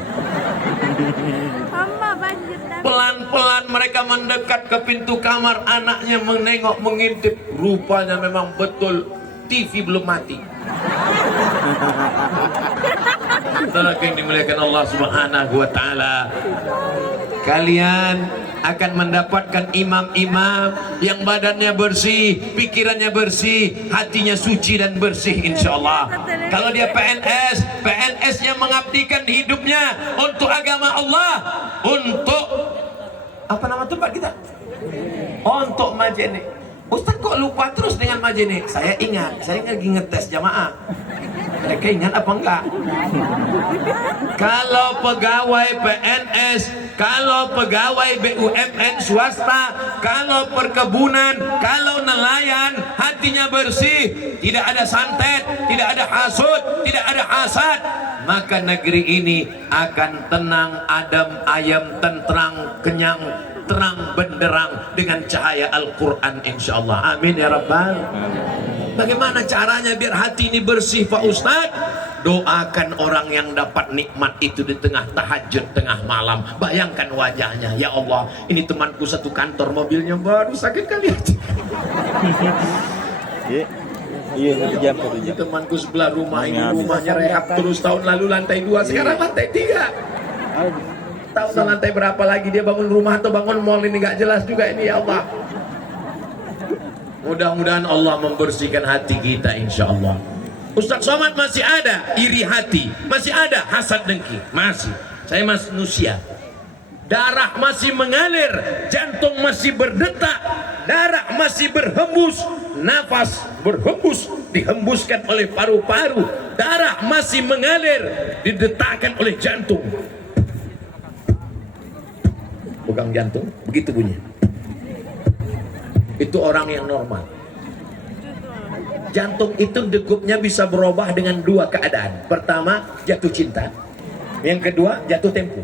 Mama banjir. Pelan-pelan mereka mendekat ke pintu kamar, anaknya menengok, mengintip. Rupanya memang betul TV belum mati. Saudara yang dimuliakan Allah Subhanahu wa taala, kalian akan mendapatkan imam-imam yang badannya bersih, pikirannya bersih, hatinya suci dan bersih insyaallah. Kalau dia PNS, PNS-nya mengabdikan hidupnya untuk agama Allah, untuk apa nama tempat kita? Untuk Majene. Ustaz kok lupa terus dengan Majene? Saya ingat, saya lagi ngetes jamaah. Mereka ingat apa enggak? Kalau pegawai PNS, kalau pegawai BUMN swasta, kalau perkebunan, kalau nelayan, hatinya bersih, tidak ada santet, tidak ada hasud, tidak ada hasad, maka negeri ini akan tenang, adem, ayem, tentrang, kenyang, terang benderang dengan cahaya Al-Quran insyaallah. Amin ya Rabbal. Bagaimana caranya biar hati ini bersih Pak Ustadz? Doakan orang yang dapat nikmat itu di tengah tahajud, tengah malam. Bayangkan wajahnya, ya Allah, ini temanku satu kantor, mobilnya baru, sakit kali aja. Iya, jam. Ini temanku sebelah rumah, ini rumahnya rehab terus tahun lalu lantai 2, sekarang lantai 3. Tahu lantai berapa lagi dia bangun rumah atau bangun mall, ini nggak jelas juga ini, ya Allah. Mudah-mudahan Allah membersihkan hati kita insyaallah. Ustaz Somad masih ada iri hati, masih ada hasad dengki, masih. Saya masih manusia. Darah masih mengalir, jantung masih berdetak, darah masih berhembus, nafas berhembus, dihembuskan oleh paru-paru, darah masih mengalir, didetakkan oleh jantung. Pegang jantung, begitu bunyinya. Itu orang yang normal. Jantung itu degupnya bisa berubah dengan 2 keadaan. Pertama, jatuh cinta. Yang kedua, jatuh tempo.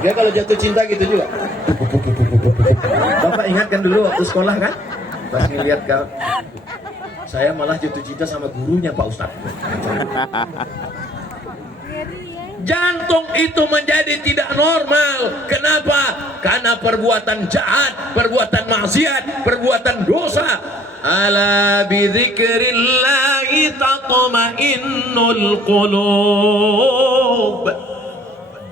Ya kalau jatuh cinta gitu juga. Bapak ingatkan dulu waktu sekolah kan? Pas ngeliat kau, saya malah jatuh cinta sama gurunya Pak Ustadz. Jantung itu menjadi tidak normal. Kenapa? Karena perbuatan jahat, perbuatan maksiat, perbuatan dosa. Ala bidzikrillahi tatma'innul qulub.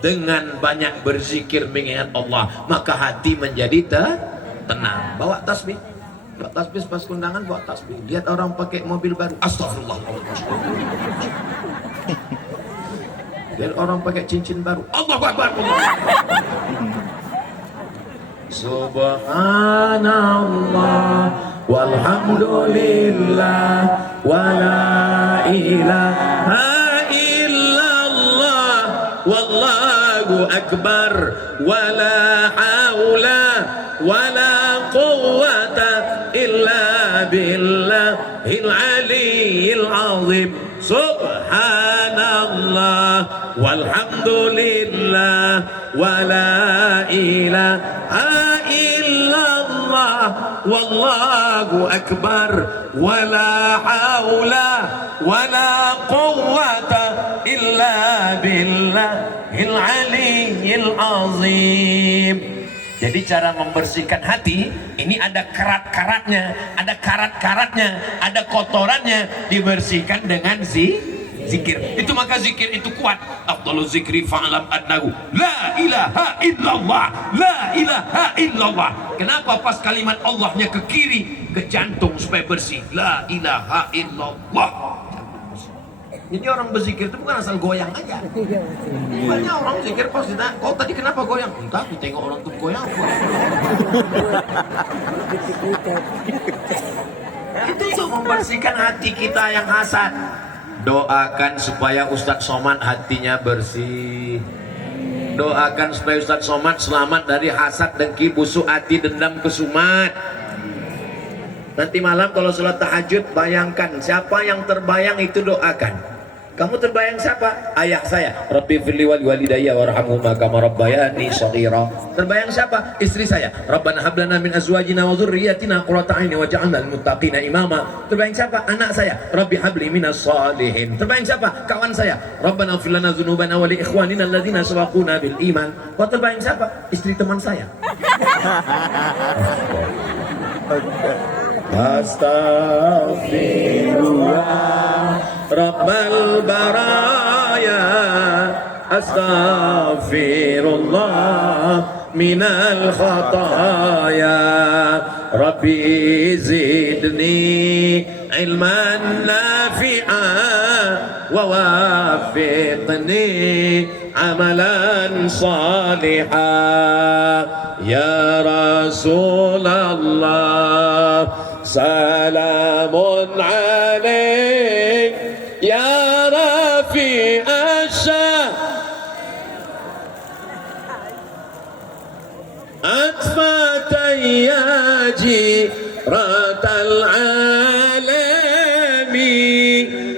Dengan banyak berzikir mengingat Allah, maka hati menjadi tenang. Bawa tasbih. Bawa tasbih pas kondangan, bawa tasbih. Lihat orang pakai mobil baru, astagfirullahaladzim. Lihat orang pakai cincin baru, Allahu Akbar. Subhanallah walhamdulillah wala ilaha illallah wallahu akbar wala haula wala quwwata illa billahil aliyyil azim. Subhanallah walhamdulillah wala ilaha illallah wallahu akbar wala haula wala quwwata illa billahil aliyyil azim. Jadi cara membersihkan hati ini ada karat-karatnya, ada karat-karatnya, ada kotorannya, dibersihkan dengan zikir. Itu maka zikir itu kuat. Afdhalu zikri fa'lam annahu la ilaha illallah, la ilaha illallah. Kenapa pas kalimat Allahnya ke kiri, ke jantung supaya bersih. La ilaha illallah. Jadi orang berzikir itu bukan asal goyang aja. Banyak orang zikir pas ditanya, kau tadi kenapa goyang? Entah, aku tengok orang tuh goyang. Itu untuk membersihkan hati kita yang hasad. Doakan supaya Ustadz Somad hatinya bersih. Doakan supaya Ustadz Somad selamat dari hasad, dengki, busuk hati, dendam, kesumat. Nanti malam kalau sholat tahajud, bayangkan siapa yang terbayang itu doakan. Kamu terbayang siapa? Ayah saya. Rabbi firli wali walidayya warhamhuma kama rabbayani shaghira. Terbayang siapa? Istri saya. Rabbana hab lana min azwajina wa dhurriyyatina qurrata a'yun waj'alna lil muttaqina imama. Terbayang siapa? Anak saya. Rabbi habli minas shalihin. Terbayang siapa? Kawan saya. Rabbana ighfir lana dzunubana wa li ikhwanina alladzina sabaquna bil iman. Kau terbayang siapa? Istri teman saya. Astaghfirullah Rabbal baraya, astaghfirullah minal khataya, Rabbi zidni ilman nafi'a wa wafiqni amalan salihah. Ya Rasulullah salamun alaik ya Rafi Asyah Atfatayyaji Ratal Alami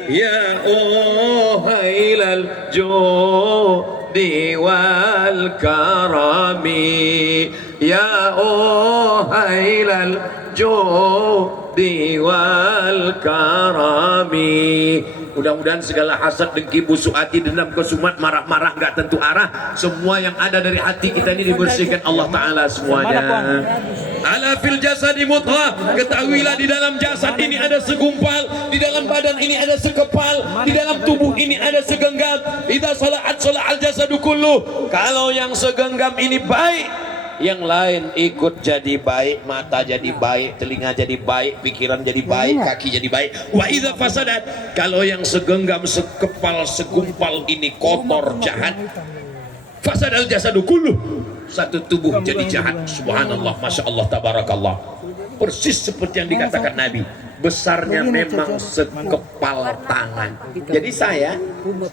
Ya Uhailal Judi wal Karami Ya Uhailal Judi wal Karami. Mudah-mudahan segala hasad, dengki, busuk hati, dendam, kesumat, marah-marah gak tentu arah, semua yang ada dari hati kita ini dibersihkan Allah Ta'ala semuanya. Ala fil jasadi mudghah, ketahuilah di dalam jasad ini ada segumpal, di dalam badan ini ada sekepal, di dalam tubuh ini ada segenggam. Idza salahat salahal jasadu kulluh. Kalau yang segenggam ini baik, yang lain ikut jadi baik, mata jadi baik, telinga jadi baik, pikiran jadi baik, kaki jadi baik. Wa idza fasadat, kalau yang segenggam, sekepal, segumpal ini kotor, jahat, fasadal jasadu kulluh, satu tubuh jadi jahat. Subhanallah, masya Allah, tabarakallah. Persis seperti yang dikatakan Nabi, besarnya memang sekepal tangan. Jadi saya,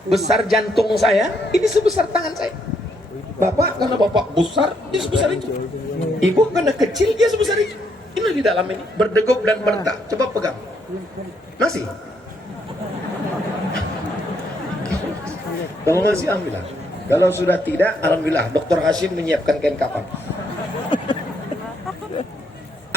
besar jantung saya ini sebesar tangan saya. Bapak karena bapak besar, dia sebesar itu. Ibu karena kecil, dia sebesar itu. Ini di dalam ini berdegup dan bertak. Coba pegang. Masih? Kalau masih, alhamdulillah. Kalau sudah tidak, alhamdulillah. Dr. Hashim menyiapkan kain kafan.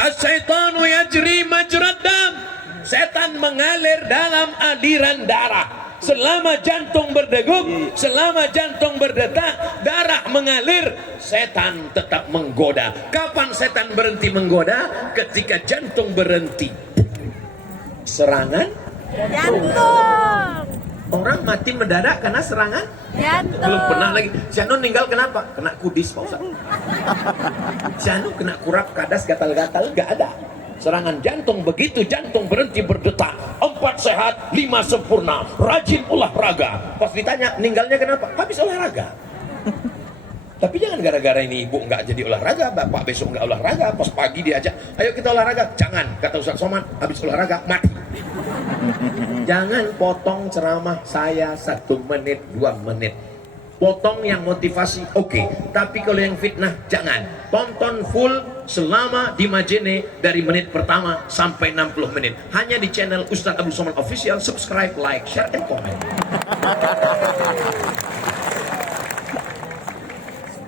As-syaitanu yajri majrad dam. Setan mengalir dalam aliran darah. Selama jantung berdegup, selama jantung berdetak, darah mengalir, setan tetap menggoda. Kapan setan berhenti menggoda? Ketika jantung berhenti. Serangan Jantung. orang mati mendadak karena serangan Jantung. belum pernah lagi. Si Anu meninggal kenapa? Kena kudis, Pak Ustaz. Si Anu kena kurap, kadas, gatal-gatal, gak ada. Serangan jantung, begitu jantung berhenti berdetak, 4 sehat, 5 sempurna, rajin olahraga. Pas ditanya meninggalnya kenapa? Habis olahraga. Tapi jangan gara-gara ini ibu nggak jadi olahraga, bapak besok nggak olahraga, pas pagi diajak, ayo kita olahraga. Jangan, kata Ustaz Somad, habis olahraga mati. Jangan potong ceramah saya 1 menit, 2 menit. Potong yang motivasi, oke. Tapi kalau yang fitnah, jangan. Tonton full selama di Majene dari menit pertama sampai 60 menit. Hanya di channel Ustadz Abdul Somad Official. Subscribe, like, share, and comment.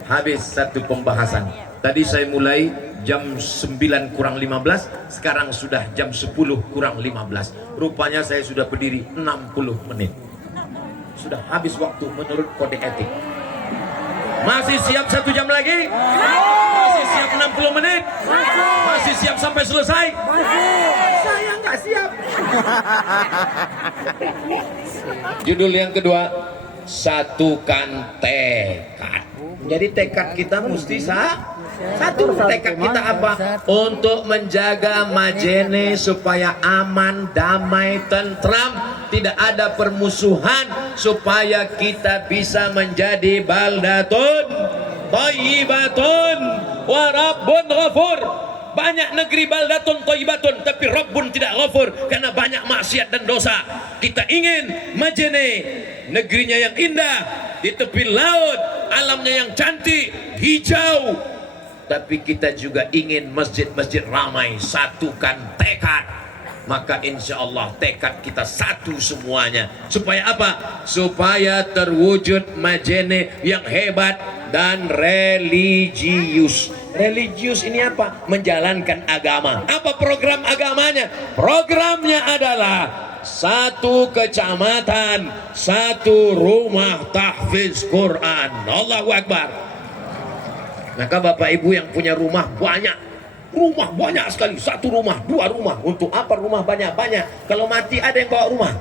Habis satu pembahasan. Tadi saya mulai jam 9 kurang 15, sekarang sudah jam 10 kurang 15. Rupanya saya sudah berdiri 60 menit. Sudah habis waktu menurut kode etik. Masih siap 1 jam lagi? Masih siap 60 menit? Masih siap sampai selesai? Saya nggak siap. Judul yang kedua, satukan tekad. Jadi tekad kita mesti satu. Tekad kita apa? Untuk menjaga Majene supaya aman, damai, tentram, tidak ada permusuhan, supaya kita bisa menjadi baldatun thayyibatun wa rabbun ghafur. Banyak negeri baldatun thayyibatun, tapi Rabbun tidak ghafur karena banyak maksiat dan dosa. Kita ingin Majene, negerinya yang indah, di tepi laut, alamnya yang cantik, hijau. Tapi kita juga ingin masjid-masjid ramai. Satukan tekad, maka insya Allah tekad kita satu semuanya. Supaya apa? Supaya terwujud Majene yang hebat dan religius. Religius ini apa? Menjalankan agama. Apa program agamanya? Programnya adalah 1 kecamatan, 1 rumah tahfiz Quran. Allahu Akbar. Maka Bapak Ibu yang punya rumah banyak sekali, 1 rumah, 2 rumah. Untuk apa rumah banyak-banyak? Kalau mati ada yang bawa rumah?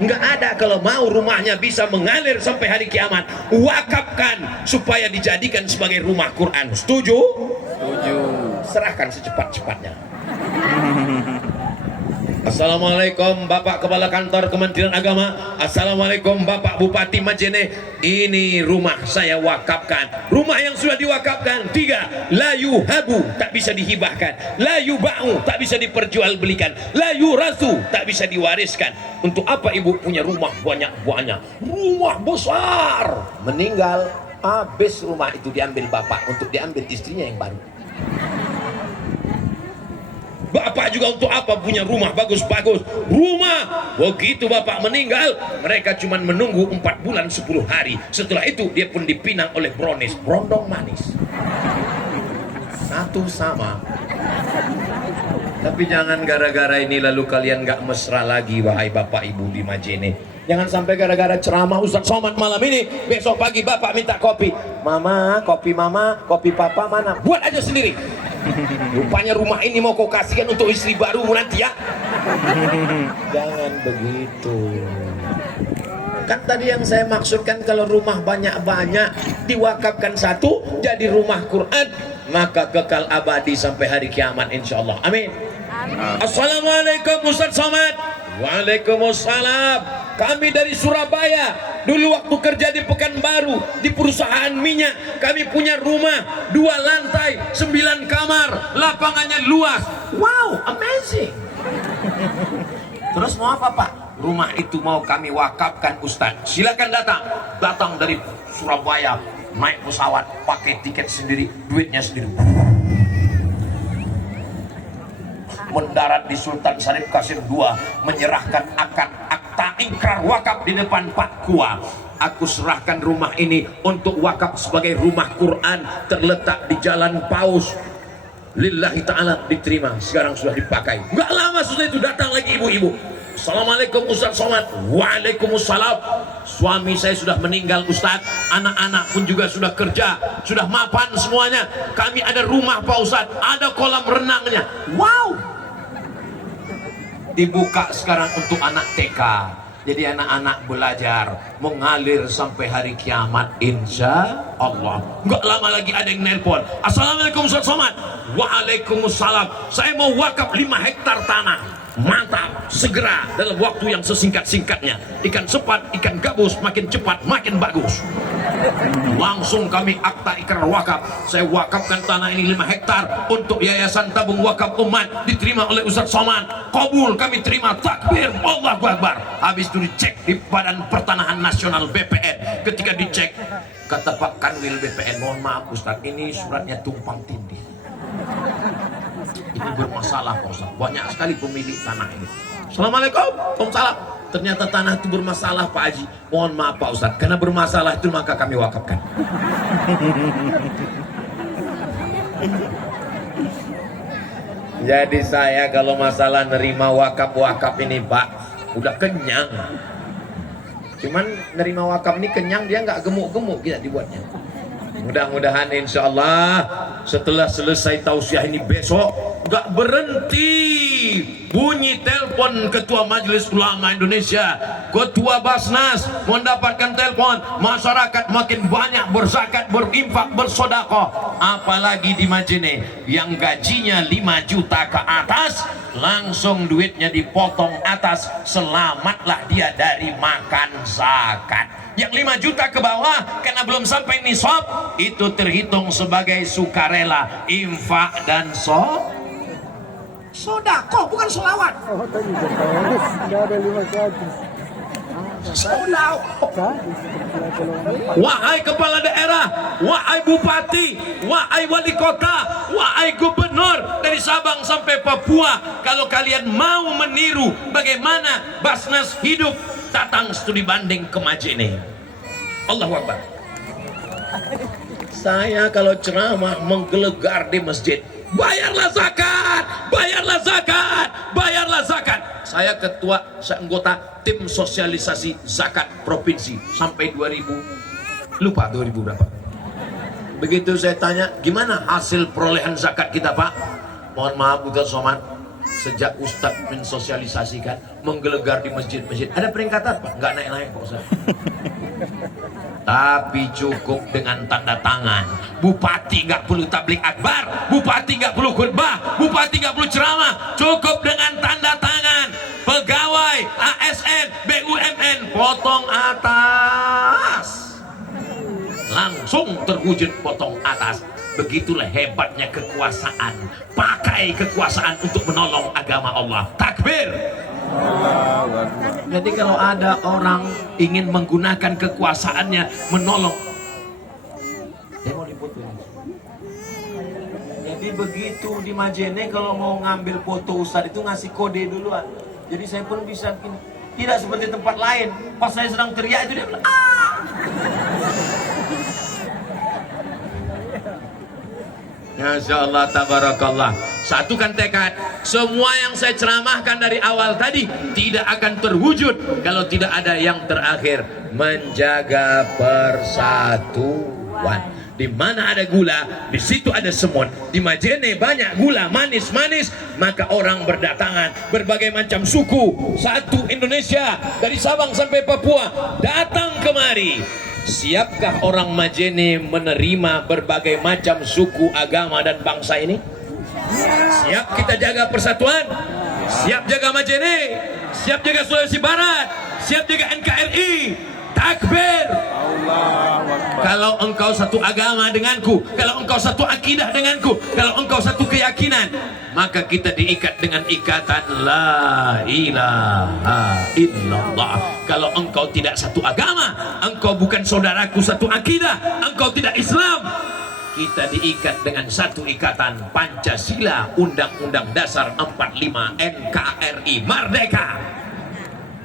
Enggak ada. Kalau mau rumahnya bisa mengalir sampai hari kiamat, wakafkan supaya dijadikan sebagai rumah Quran. Setuju? Setuju. Serahkan secepat-cepatnya. Assalamualaikum Bapak Kepala Kantor Kementerian Agama. Assalamualaikum Bapak Bupati Majene. Ini rumah saya wakafkan. Rumah yang sudah diwakafkan 3. La yuhabu, tak bisa dihibahkan. La yuba'u, tak bisa diperjualbelikan. La yurasu, tak bisa diwariskan. Untuk apa ibu punya rumah banyak-banyak? Rumah besar. Meninggal, habis rumah itu diambil bapak untuk diambil istrinya yang baru. Bapak juga untuk apa punya rumah bagus-bagus? Rumah, begitu bapak meninggal, mereka cuma menunggu 4 bulan 10 hari. Setelah itu dia pun dipinang oleh brownies, brondong manis. Satu sama. Tapi jangan gara-gara ini lalu kalian gak mesra lagi, wahai bapak ibu di Majene. Jangan sampai gara-gara ceramah Ustaz Somad malam ini, besok pagi bapak minta kopi. Mama, kopi papa mana? Buat aja sendiri. Rupanya rumah ini mau kau kasihkan untuk istri baru nanti ya. Jangan begitu. Kan tadi yang saya maksudkan, kalau rumah banyak-banyak diwakafkan 1 jadi rumah Quran, maka kekal abadi sampai hari kiamat insyaallah. Amin. Assalamualaikum Ustaz Somad. Waalaikumsalam. Kami dari Surabaya. Dulu waktu kerja di Pekanbaru, di perusahaan minyak, kami punya rumah 2 lantai, 9 kamar, lapangannya luas. Wow, amazing. Terus mau apa Pak? Rumah itu mau kami wakafkan Ustaz. Silakan datang dari Surabaya, naik pesawat, pakai tiket sendiri, duitnya sendiri. Mendarat di Sultan Syarif Qasim II, menyerahkan akta ikrar wakaf di depan Pak Kua. Aku serahkan rumah ini untuk wakaf sebagai rumah Quran, terletak di Jalan Paus. Lillahi ta'ala, diterima, sekarang sudah dipakai. Enggak lama setelah itu datang lagi ibu-ibu. Assalamualaikum Ustaz Somad. Waalaikumsalam. Suami saya sudah meninggal Ustaz, anak-anak pun juga sudah kerja, sudah mapan semuanya. Kami ada rumah Pak Ustaz, ada kolam renangnya. Wow. Dibuka sekarang untuk anak TK. Jadi anak-anak belajar mengalir sampai hari kiamat insya Allah. Enggak lama lagi ada yang nelpon. Assalamualaikum Ustaz Somad. Waalaikumsalam. Saya mau wakaf 5 hektar tanah. Mantap, segera dalam waktu yang sesingkat-singkatnya. Ikan sepat, ikan gabus, makin cepat makin bagus. Langsung kami akta ikrar wakaf. Saya wakafkan tanah ini 5 hektar untuk Yayasan Tabung Wakaf Umat. Diterima oleh Ustaz Somad. Kabul, kami terima. Takbir, Allahu Akbar. Habis itu dicek di Badan Pertanahan Nasional BPN. Ketika dicek, kata Pak Kanwil BPN, mohon maaf Ustaz, ini suratnya tumpang tindih. Ini bermasalah Pak Ustaz, banyak sekali pemilik tanah ini. Assalamualaikum, waalaikumsalam. Ternyata tanah itu bermasalah Pak Haji. Mohon maaf Pak Ustaz, karena bermasalah itu maka kami wakafkan. Jadi saya kalau masalah nerima wakaf ini Pak, udah kenyang. Cuman nerima wakaf ini kenyang, dia nggak gemuk-gemuk kita dibuatnya. Mudah-mudahan insya Allah setelah selesai tausiah ini besok nggak berhenti bunyi telepon Ketua Majelis Ulama Indonesia, Ketua Basnas mendapatkan telepon, masyarakat makin banyak berzakat, berinfak, bersodakoh. Apalagi di Majene yang gajinya 5 juta ke atas, langsung duitnya dipotong atas, selamatlah dia dari makan zakat. Yang 5 juta ke bawah karena belum sampai nisab, itu terhitung sebagai sukarela, infak dan sodakoh, bukan solawat. Oh, tadi nggak ada 500. Sodakoh. Wahai kepala daerah, wahai bupati, wahai wali kota, wahai gubernur dari Sabang sampai Papua, kalau kalian mau meniru bagaimana Basnas hidup, datang studi banding ke Majene. Allahu Akbar. Saya kalau ceramah menggelegar di masjid, bayarlah zakat, bayarlah zakat, bayarlah zakat. Saya anggota tim sosialisasi zakat provinsi sampai 2000, lupa 2000 berapa. Begitu saya tanya, gimana hasil perolehan zakat kita Pak? Mohon maaf Ustaz Somad, sejak Ustadz mensosialisasikan, menggelegar di masjid-masjid, ada peningkatan Pak? Nggak naik-naik Pak Ustaz. Tapi cukup dengan tanda tangan. Bupati nggak perlu tablik akbar, bupati nggak perlu khutbah, bupati nggak perlu ceramah, cukup dengan tanda tangan. Pegawai ASN, BUMN potong atas, langsung terwujud potong atas. Begitulah hebatnya kekuasaan. Pakai kekuasaan untuk menolong agama Allah. Takbir. Jadi kalau ada orang ingin menggunakan kekuasaannya menolong, jadi begitu di Majene kalau mau ngambil foto Ustadz itu ngasih kode duluan. Jadi saya pun bisa, tidak seperti tempat lain. Pas saya sedang teriak itu dia bilang, Masya Allah, tabarakallah. Satukan tekad. Semua yang saya ceramahkan dari awal tadi tidak akan terwujud kalau tidak ada yang terakhir, menjaga persatuan. Di mana ada gula, di situ ada semut. Di Majene banyak gula manis-manis, maka orang berdatangan, berbagai macam suku, satu Indonesia dari Sabang sampai Papua datang kemari. Siapkah orang Majene menerima berbagai macam suku, agama dan bangsa ini? Siap kita jaga persatuan? Siap jaga Majene? Siap jaga Sulawesi Barat? Siap jaga NKRI? Takbir. Kalau engkau satu agama denganku, kalau engkau satu akidah denganku, kalau engkau satu keyakinan, maka kita diikat dengan ikatan la ilaha illallah. Kalau engkau tidak satu agama, engkau bukan saudaraku satu akidah, engkau tidak Islam, kita diikat dengan satu ikatan Pancasila, Undang-Undang Dasar 45, NKRI, Merdeka.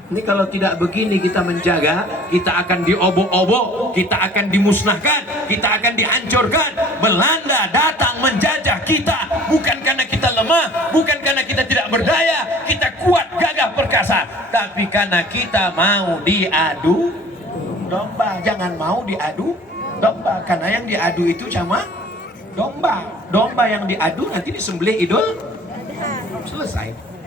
Ini kalau tidak begini kita menjaga, kita akan diobok-obok, kita akan dimusnahkan, kita akan dihancurkan. Belanda datang menjajah kita, bukan karena kita lemah, bukan karena kita tidak berdaya, kita kuat, gagah, perkasa, tapi karena kita mau diadu domba. Jangan mau diadu domba, karena yang diadu itu cuma domba. Domba yang diadu nanti disembelih idul, selesai.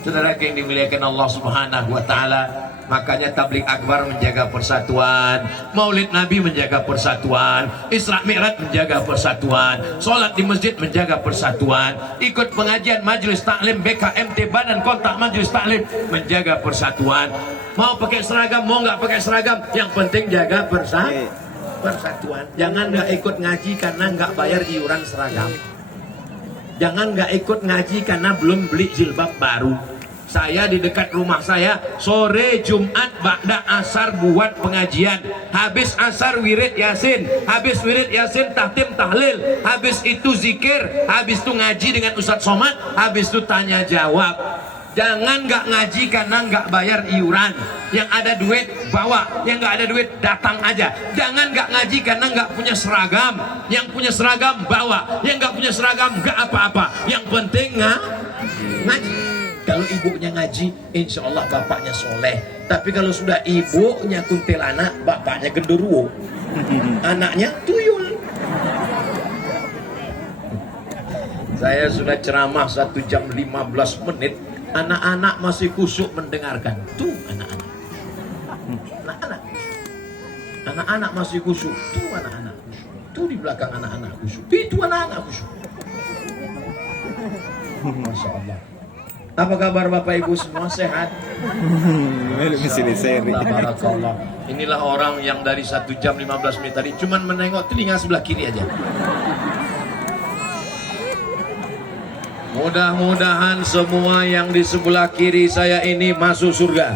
Saudara yang dimuliakan Allah Subhanahu wa taala, makanya tabligh akbar menjaga persatuan, Maulid Nabi menjaga persatuan, Isra Mi'raj menjaga persatuan, salat di masjid menjaga persatuan, ikut pengajian majelis taklim BKMT Badan Kontak Majelis Taklim menjaga persatuan. Mau pakai seragam, mau nggak pakai seragam, yang penting jaga persatuan. Jangan nggak ikut ngaji karena nggak bayar iuran seragam. Jangan nggak ikut ngaji karena belum beli jilbab baru. Saya di dekat rumah saya sore Jumat ba'da asar buat pengajian. Habis asar wirid yasin, habis wirid yasin tahtim tahlil, habis itu zikir, habis itu ngaji dengan Ustadz Somad, habis itu tanya jawab. Jangan nggak ngaji karena nggak bayar iuran. Yang ada duit bawa, yang nggak ada duit datang aja. Jangan nggak ngaji karena nggak punya seragam. Yang punya seragam bawa, yang nggak punya seragam nggak apa-apa. Yang penting ngaji. Kalau ibunya ngaji, insya Allah bapaknya soleh. Tapi kalau sudah ibunya kuntilanak, bapaknya genderuwo, anaknya tuyul. Saya sudah ceramah 1 jam 15 menit. Anak-anak masih khusyuk mendengarkan. Tuh anak-anak. Anak-anak masih khusyuk. Tuh anak-anak khusyuk. Tuh di belakang anak-anak khusyuk. Itu anak-anak khusyuk. Masya Allah. Apa kabar Bapak Ibu semua, sehat? Barakallah. Inilah orang yang dari 1 jam 15 menit tadi cuman menengok telinga sebelah kiri aja. Mudah-mudahan semua yang di sebelah kiri saya ini masuk surga.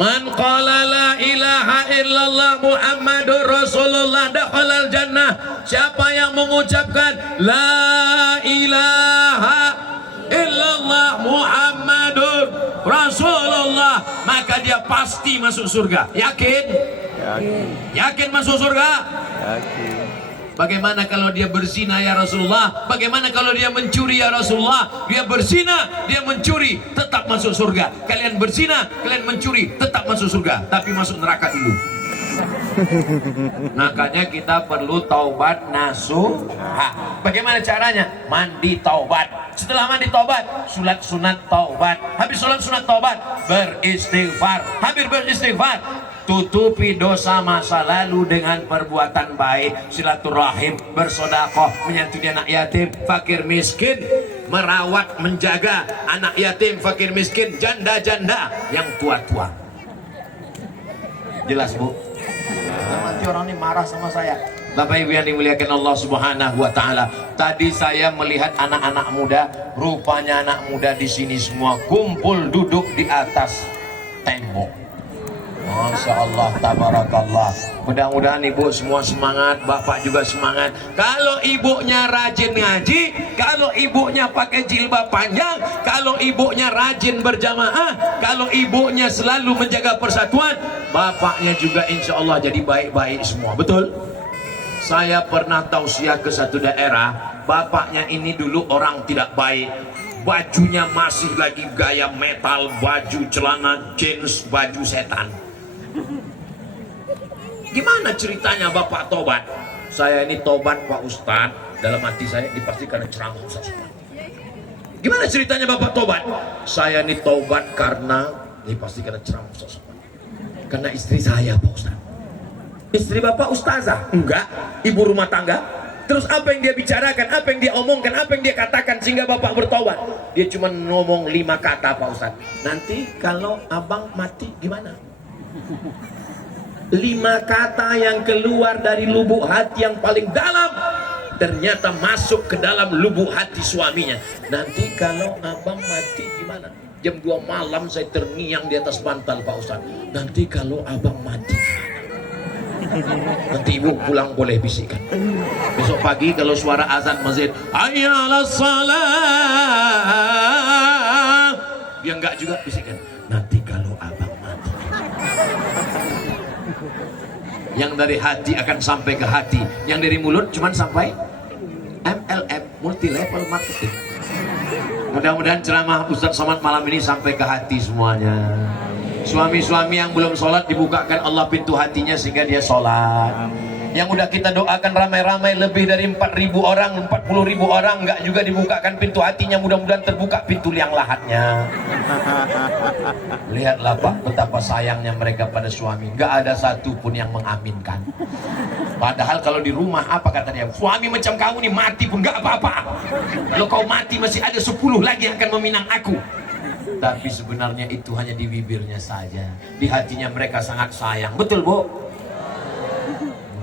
Man qala la ilaha illallah Muhammadur Rasulullah dakhalal jannah. Siapa yang mengucapkan la ilaha illallah Muhammadur Rasulullah, maka dia pasti masuk surga. Yakin? Yakin. Yakin masuk surga? Yakin. Bagaimana kalau dia berzina ya Rasulullah? Bagaimana kalau dia mencuri ya Rasulullah? Dia berzina, dia mencuri, tetap masuk surga. Kalian berzina, kalian mencuri, tetap masuk surga. Tapi masuk neraka dulu. Makanya kita perlu taubat nasuha. Bagaimana caranya? Mandi taubat. Setelah mandi taubat, sholat sunat taubat. Habis sholat sunat taubat, beristighfar. Habis beristighfar, tutupi dosa masa lalu dengan perbuatan baik, silaturahim, bersodakoh, menyantuni anak yatim, fakir miskin, merawat, menjaga anak yatim, fakir miskin, janda-janda yang tua-tua. Jelas Bu? Nanti orang ini marah sama saya. Bapak Ibu yang dimuliakan Allah Subhanahu wa taala. Tadi saya melihat anak-anak muda, rupanya anak muda di sini semua kumpul duduk di atas tembok. Masya Allah, tabarakallah. Mudah-mudahan ibu semua semangat, bapak juga semangat. Kalau ibunya rajin ngaji, kalau ibunya pakai jilbab panjang, kalau ibunya rajin berjamaah, kalau ibunya selalu menjaga persatuan, bapaknya juga insya Allah jadi baik-baik semua. Betul? Saya pernah tausiah ke satu daerah, bapaknya ini dulu orang tidak baik. Bajunya masih lagi gaya metal, baju celana jeans, baju setan. Gimana ceritanya bapak tobat? Saya ini tobat Pak Ustadz, dalam hati saya dipastikan ceramah Ustadz. Gimana ceritanya bapak tobat? Saya ini tobat karena dipastikan ceramah Ustadz. Karena istri saya Pak Ustadz. Istri bapak ustazah? Enggak, ibu rumah tangga. Terus apa yang dia bicarakan, apa yang dia omongkan, apa yang dia katakan sehingga bapak bertobat? Dia cuma ngomong 5 kata Pak Ustadz. Nanti kalau abang mati gimana? 5 kata yang keluar dari lubuk hati yang paling dalam, ternyata masuk ke dalam lubuk hati suaminya. Nanti kalau abang mati gimana? Jam 2 malam saya terngiang di atas bantal Pak Ustadz. Nanti kalau abang mati, nanti ibu pulang boleh bisikan. Besok pagi kalau suara azan masjid, hayya 'alas shalah, dia enggak juga bisikan. Nanti kalau abang mati. Yang dari hati akan sampai ke hati, yang dari mulut cuman sampai MLM, multi level marketing. Mudah-mudahan ceramah Ustadz Somad malam ini sampai ke hati semuanya. Suami-suami yang belum sholat dibukakan Allah pintu hatinya sehingga dia sholat. Yang udah kita doakan ramai-ramai lebih dari 4.000 orang, 40.000 orang nggak juga dibukakan pintu hatinya, mudah-mudahan terbuka pintu liang lahatnya. Lihatlah Pak betapa sayangnya mereka pada suami, nggak ada satupun yang mengaminkan. Padahal kalau di rumah apa kata dia, suami macam kamu nih mati pun nggak apa-apa. Kalau kau mati masih ada 10 lagi yang akan meminang aku. Tapi sebenarnya itu hanya di bibirnya saja, di hatinya mereka sangat sayang. Betul Bu?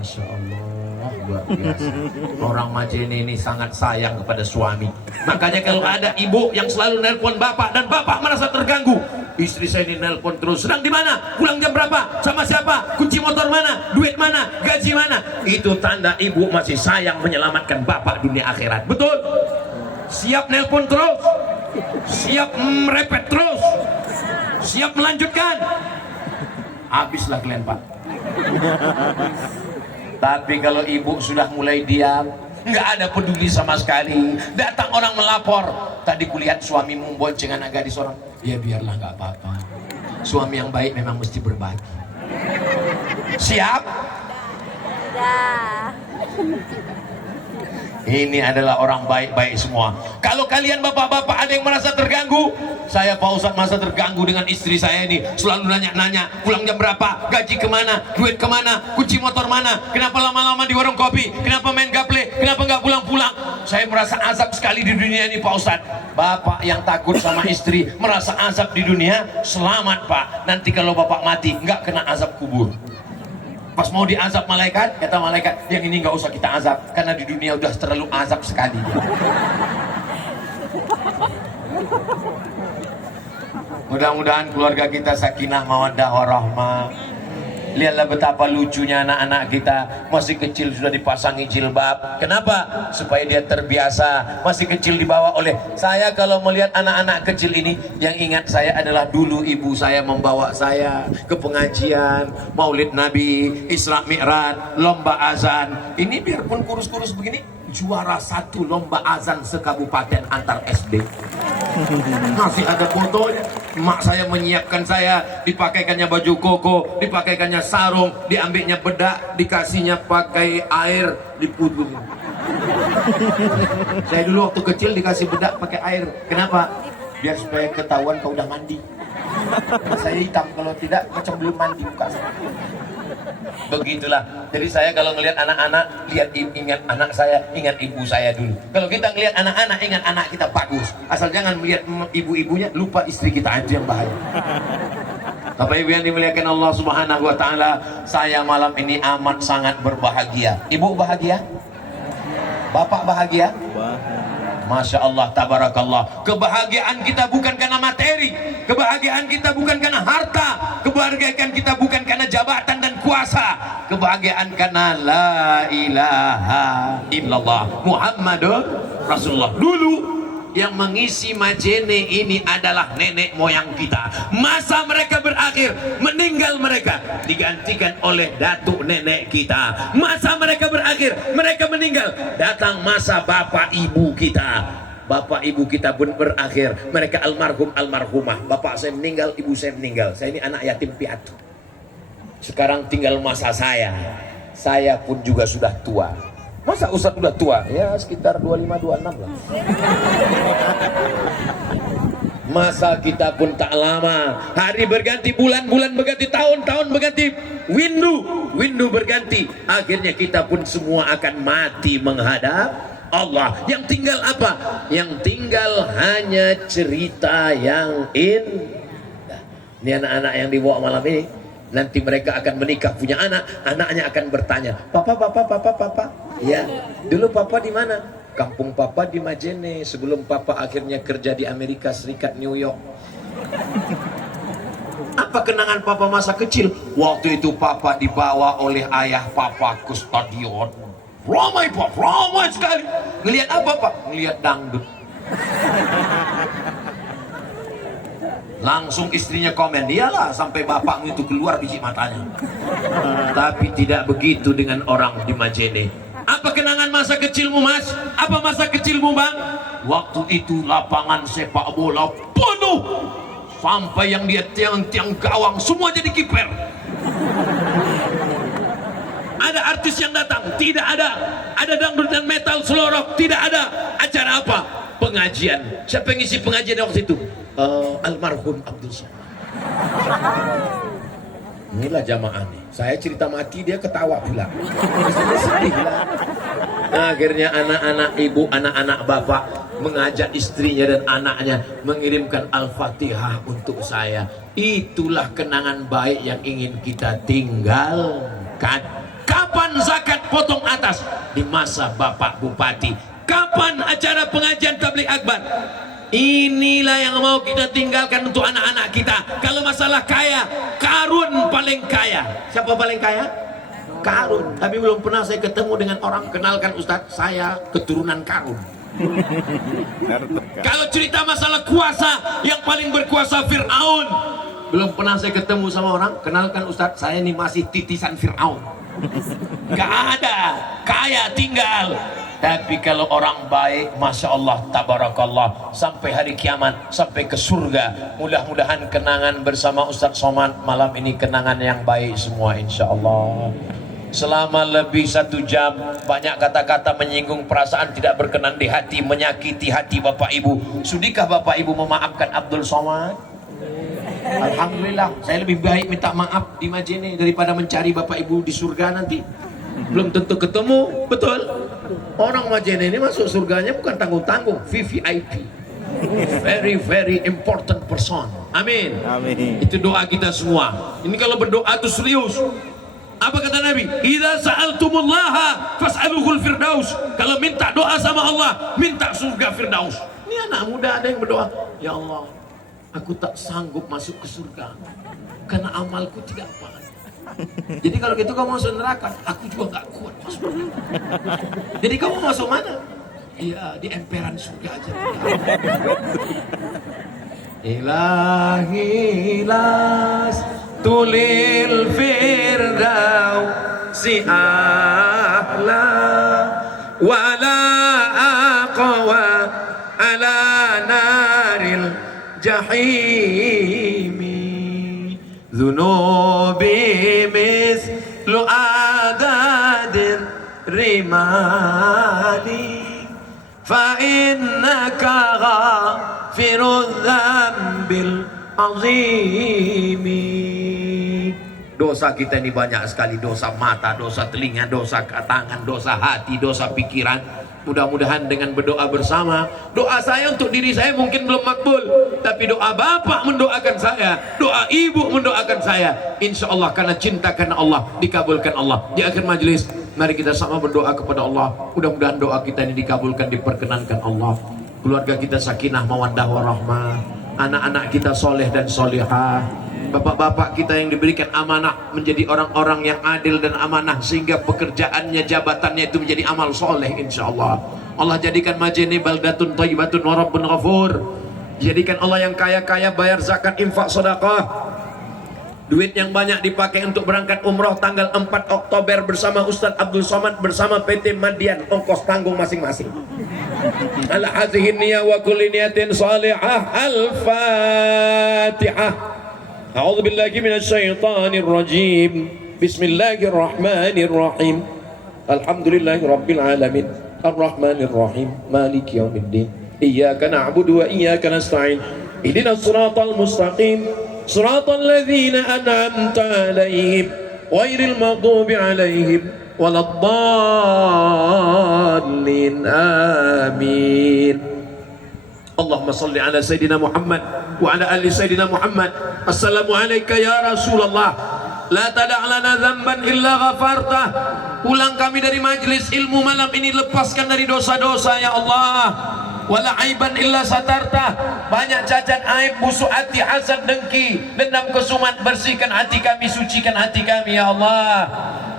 Masya Allah, luar biasa. Orang Majene ini sangat sayang kepada suami. Makanya kalau ada ibu yang selalu nelpon bapak dan bapak merasa terganggu, istri saya ini nelpon terus, sedang di mana, pulang jam berapa, sama siapa, kunci motor mana, duit mana, gaji mana, itu tanda ibu masih sayang menyelamatkan bapak dunia akhirat. Betul? Siap nelpon terus? Siap merepet terus? Siap melanjutkan? Habislah kalian Pak. Tapi kalau ibu sudah mulai diam, nggak ada peduli sama sekali, datang orang melapor, tadi kulihat suamimu bonceng anak gadis orang, ya biarlah nggak apa-apa, suami yang baik memang mesti berbagi. Siap? Dah. Ini adalah orang baik-baik semua. Kalau kalian bapak-bapak ada yang merasa terganggu, saya Pak Ustadz masa terganggu dengan istri saya ini, selalu nanya-nanya pulang jam berapa, gaji kemana, duit kemana, kunci motor mana, kenapa lama-lama di warung kopi, kenapa main gaple, kenapa nggak pulang-pulang. Saya merasa azab sekali di dunia ini Pak Ustadz. Bapak yang takut sama istri merasa azab di dunia, selamat Pak, nanti kalau bapak mati nggak kena azab kubur. Pas mau diazab malaikat, kata malaikat, yang ini nggak usah kita azab karena di dunia udah terlalu azab sekali. Mudah-mudahan keluarga kita sakinah mawaddah warahmah. Lihatlah betapa lucunya anak-anak kita, masih kecil sudah dipasangi jilbab. Kenapa? Supaya dia terbiasa. Masih kecil dibawa oleh saya. Kalau melihat anak-anak kecil ini, yang ingat saya adalah dulu ibu saya membawa saya ke pengajian Maulid Nabi, Isra Mi'raj, lomba azan. Ini biarpun kurus-kurus begini, juara 1 lomba azan sekabupaten antar SD. Masih ada fotonya. Mak saya menyiapkan saya, dipakaikannya baju koko, dipakaikannya sarung, diambilnya bedak, dikasihnya pakai air, dipudung. Saya dulu waktu kecil dikasih bedak pakai air. Kenapa? Biar supaya ketahuan kau udah mandi. Saya hitam, kalau tidak macam belum mandi muka saya. Begitulah. Jadi saya kalau ngelihat anak-anak, ingat anak saya, ingat ibu saya dulu. Kalau kita ngelihat anak-anak, ingat anak kita bagus. Asal jangan melihat ibu-ibunya, lupa istri kita, itu yang bahaya. Bapak Ibu yang dimuliakan Allah Subhanahu wa taala, saya malam ini amat sangat berbahagia. Ibu bahagia? Bapak bahagia? Masya Allah, tabarakallah. Kebahagiaan kita bukan karena materi, kebahagiaan kita bukan karena harta, kebahagiaan kita bukan karena jabatan dan kuasa, kebahagiaan karena la ilaha illallah Muhammadur Rasulullah. Dulu yang mengisi Majene ini adalah nenek moyang kita. Masa mereka berakhir, meninggal mereka, digantikan oleh datuk nenek kita. Masa mereka berakhir, mereka meninggal, datang masa bapak ibu kita. Bapak ibu kita pun berakhir, mereka almarhum almarhumah. Bapak saya meninggal, ibu saya meninggal. Saya ini anak yatim piatu. Sekarang tinggal masa saya. Saya pun juga sudah tua. Masa Ustadz udah tua? Ya sekitar 25-26 lah. Masa kita pun tak lama. Hari berganti, bulan berganti, tahun berganti, windu berganti. Akhirnya kita pun semua akan mati menghadap Allah. Yang tinggal apa? Yang tinggal hanya cerita yang indah. Ini anak-anak yang dibawa malam ini, nanti mereka akan menikah, punya anak, anaknya akan bertanya, papa. Ya, dulu papa di mana? Kampung papa di Majene, sebelum papa akhirnya kerja di Amerika Serikat, New York. Apa kenangan papa masa kecil? Waktu itu papa dibawa oleh ayah papa ke stadion. Ramai pak, ramai sekali. Ngelihat apa pak? Ngelihat dangdut. Langsung istrinya komen, iyalah sampai bapakmu itu keluar biji matanya. Tapi tidak begitu dengan orang di Majene. Apa kenangan masa kecilmu mas? Apa masa kecilmu bang? Waktu itu lapangan sepak bola penuh, sampai yang dia tiang-tiang gawang semua jadi kiper. Ada artis yang datang? Tidak ada. Ada dangdut dan metal selorok? Tidak ada. Acara apa? Pengajian. Siapa yang ngisi pengajian waktu itu? Almarhum Abdul Somad. Inilah jamaah nih. Saya cerita mati, dia ketawa pula. Sedih lah. Nah, akhirnya anak-anak ibu, anak-anak bapak mengajak istrinya dan anaknya mengirimkan Al-Fatihah untuk saya. Itulah kenangan baik yang ingin kita tinggalkan. Kapan zakat potong atas? Di masa Bapak Bupati. Kapan acara pengajian tabligh akbar? Inilah yang mau kita tinggalkan untuk anak-anak kita. Kalau masalah kaya, Karun paling kaya. Siapa paling kaya? Karun. Tapi belum pernah saya ketemu dengan orang kenalkan Ustadz, saya keturunan Karun. Kalau cerita masalah kuasa, yang paling berkuasa Fir'aun. Belum pernah saya ketemu sama orang, kenalkan Ustadz, saya ini masih titisan Fir'aun. Gak ada, kaya tinggal. Tapi kalau orang baik, Masya Allah, Tabarakallah, sampai hari kiamat, sampai ke surga. Mudah-mudahan kenangan bersama Ustadz Somad malam ini kenangan yang baik semua, insya Allah. Selama lebih 1 jam, banyak kata-kata menyinggung perasaan, tidak berkenan di hati, menyakiti hati Bapak Ibu. Sudikah Bapak Ibu memaafkan Abdul Somad? Alhamdulillah, saya lebih baik minta maaf di Majene daripada mencari Bapak Ibu di surga nanti. Belum tentu ketemu, betul? Orang Majene ini masuk surganya bukan tanggung-tanggung, VVIP. Very very important person. Amin. Amin. Itu doa kita semua. Ini kalau berdoa itu serius. Apa kata Nabi? Idza sa'altumullaha fas'aluhul firdaus. Kalau minta doa sama Allah, minta surga firdaus. Ini anak muda ada yang berdoa, ya Allah, aku tak sanggup masuk ke surga karena amalku tidak baik. Jadi kalau gitu kamu masuk neraka, aku juga gak kuat masuk neraka. Jadi kamu masuk mana? Iya, di emperan surga aja. Ilahi las tulil firdausi ahla wala aqwa ala naril jahimi dhunubi mislu adadir rimali fa innaka ghafirudz dzambil azimi. Dosa kita ini banyak sekali, dosa mata, dosa telinga, dosa tangan, dosa hati, dosa pikiran. Mudah-mudahan dengan berdoa bersama, doa saya untuk diri saya mungkin belum makbul, tapi doa bapak mendoakan saya, doa ibu mendoakan saya, insya Allah karena cinta karena Allah dikabulkan Allah. Di akhir majelis, mari kita sama berdoa kepada Allah. Mudah-mudahan doa kita ini dikabulkan, diperkenankan Allah. Keluarga kita sakinah mawaddah warahmah, anak-anak kita soleh dan solihah, bapak-bapak kita yang diberikan amanah menjadi orang-orang yang adil dan amanah, sehingga pekerjaannya, jabatannya itu menjadi amal soleh, insya Allah. Allah jadikan Majene baldatun thayyibatun wa rabbun ghafur. Jadikan Allah yang kaya-kaya bayar zakat, infak, sedekah. Duit yang banyak dipakai untuk berangkat umroh tanggal 4 Oktober bersama Ustadz Abdul Somad bersama PT Madian, ongkos tanggung masing-masing. Ala hadhihi niyah wa kulli niyatin salihah. Al-Fatihah. A'udzu billahi minasy syaithanir rajim. Bismillahirrahmanirrahim. Alhamdulillahirabbil alamin. Arrahmanir rahim. Maliki yaumiddin. Iyyaka na'budu wa iyyaka nasta'in. Ihdinas siratal mustaqim. Siratal ladzina an'amta 'alaihim ghairil maghdubi 'alaihim waladdallin. Amin. Allahumma salli ala Sayyidina Muhammad wa ala ali Sayyidina Muhammad. Assalamualaikum ya Rasulullah. La tada' lana dzamban illa ghafartah. Pulang kami dari majelis ilmu malam ini, lepaskan dari dosa-dosa ya Allah. Wala aiban illa satartah. Banyak cacat, aib, busuk hati, hasad, dengki, dendam, kesumat, bersihkan hati kami, sucikan hati kami ya Allah.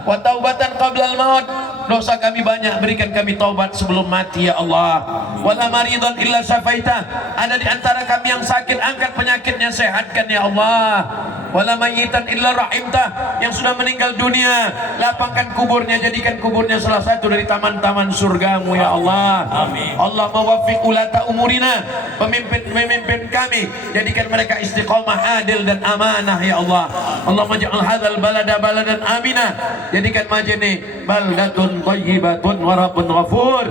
Wa taubatan qablal maut. Dosa kami banyak, berikan kami taubat sebelum mati ya Allah. Wala maridan illa syafaitah. Ada di antara kami yang sakit, angkat penyakitnya, sehatkan ya Allah. Wala mayyitan illa rahimtah. Yang sudah meninggal dunia, lapangkan kuburnya, jadikan kuburnya salah satu dari taman-taman surgamu ya Allah. Amin. Allah mawaffiq ulata umurina, pemimpin kami, jadikan mereka istiqomah, adil dan amanah ya Allah. Allah maj'al hadzal balada baladan aminah. Jadikan Majene baldatun thayyibatun wa rabbun ghafur.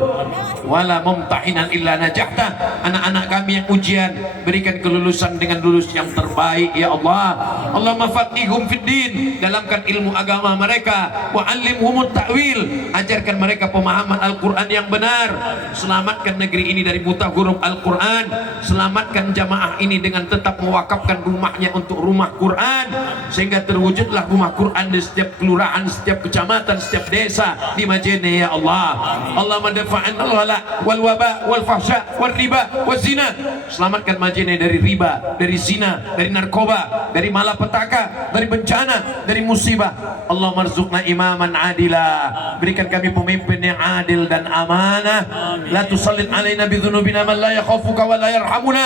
Wala mumtahinan illa najahta. Anak-anak kami yang ujian, berikan kelulusan dengan lulus yang terbaik ya Allah. Allahumma faqihhum fid din, dalamkan ilmu agama mereka. Wa 'allimhumut ta'wil, ajarkan mereka pemahaman Al-Qur'an yang benar. Selamatkan negeri ini dari buta huruf Al-Qur'an. Selamatkan jamaah ini dengan tetap mewakafkan rumahnya untuk rumah Quran, sehingga terwujudlah rumah Quran di setiap kelurahan, setiap kecamatan, setiap desa di majene ya Allah. Allahumma dafa'an al-ghala wal waba wal fahsya wal riba wal zina. Selamatkan majene dari riba, dari zina, dari narkoba, dari malapetaka, dari bencana, dari musibah. Allahumma rzuqna imaman adila. Berikan kami pemimpin yang adil dan amanah. La tusallit alaina bi dzunubina man la yakhafuka wa la yarhamuna.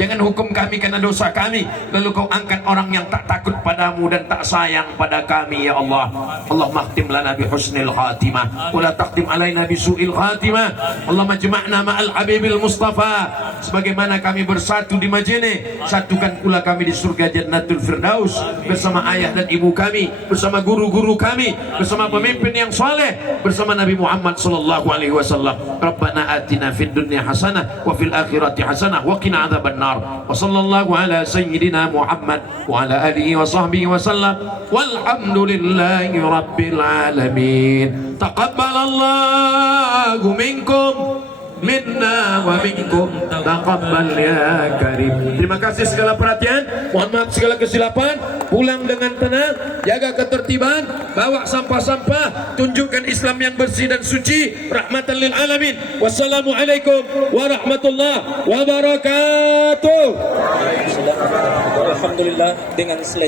Jangan hukum kami karena dosa kami, lalu kau angkat orang yang tak takut padamu dan tak sayang pada kami ya Allah. Allah makhtim lana bi husnil khatimah wa la taqdim alaina bi su'il khatimah. Allah majma'na ma'al habibil mustafa. Sebagaimana kami bersatu di Majene, satukan pula kami di surga Jannatul Firdaus bersama ayah dan ibu kami, bersama guru-guru kami, bersama pemimpin yang saleh, bersama Nabi Muhammad sallallahu alaihi wasallam. Rabbana atina fid dunya hasanah wa fil akhirati hasanah wa qina adzabannar. Wa sallallahu ala sayyidina Muhammad wa ala alihi wa sahbihi wa sallam. Walhamdulillahi rabbil alamin. Taqabbalallahu minkum minna wa minkum taqabbal ya karim. Terima kasih segala perhatian, mohon maaf segala kesilapan. Pulang dengan tenang, jaga ketertiban, bawa sampah-sampah, tunjukkan Islam yang bersih dan suci, rahmatan lil alamin. Wassalamualaikum warahmatullahi wabarakatuh. Alhamdulillah dengan selesai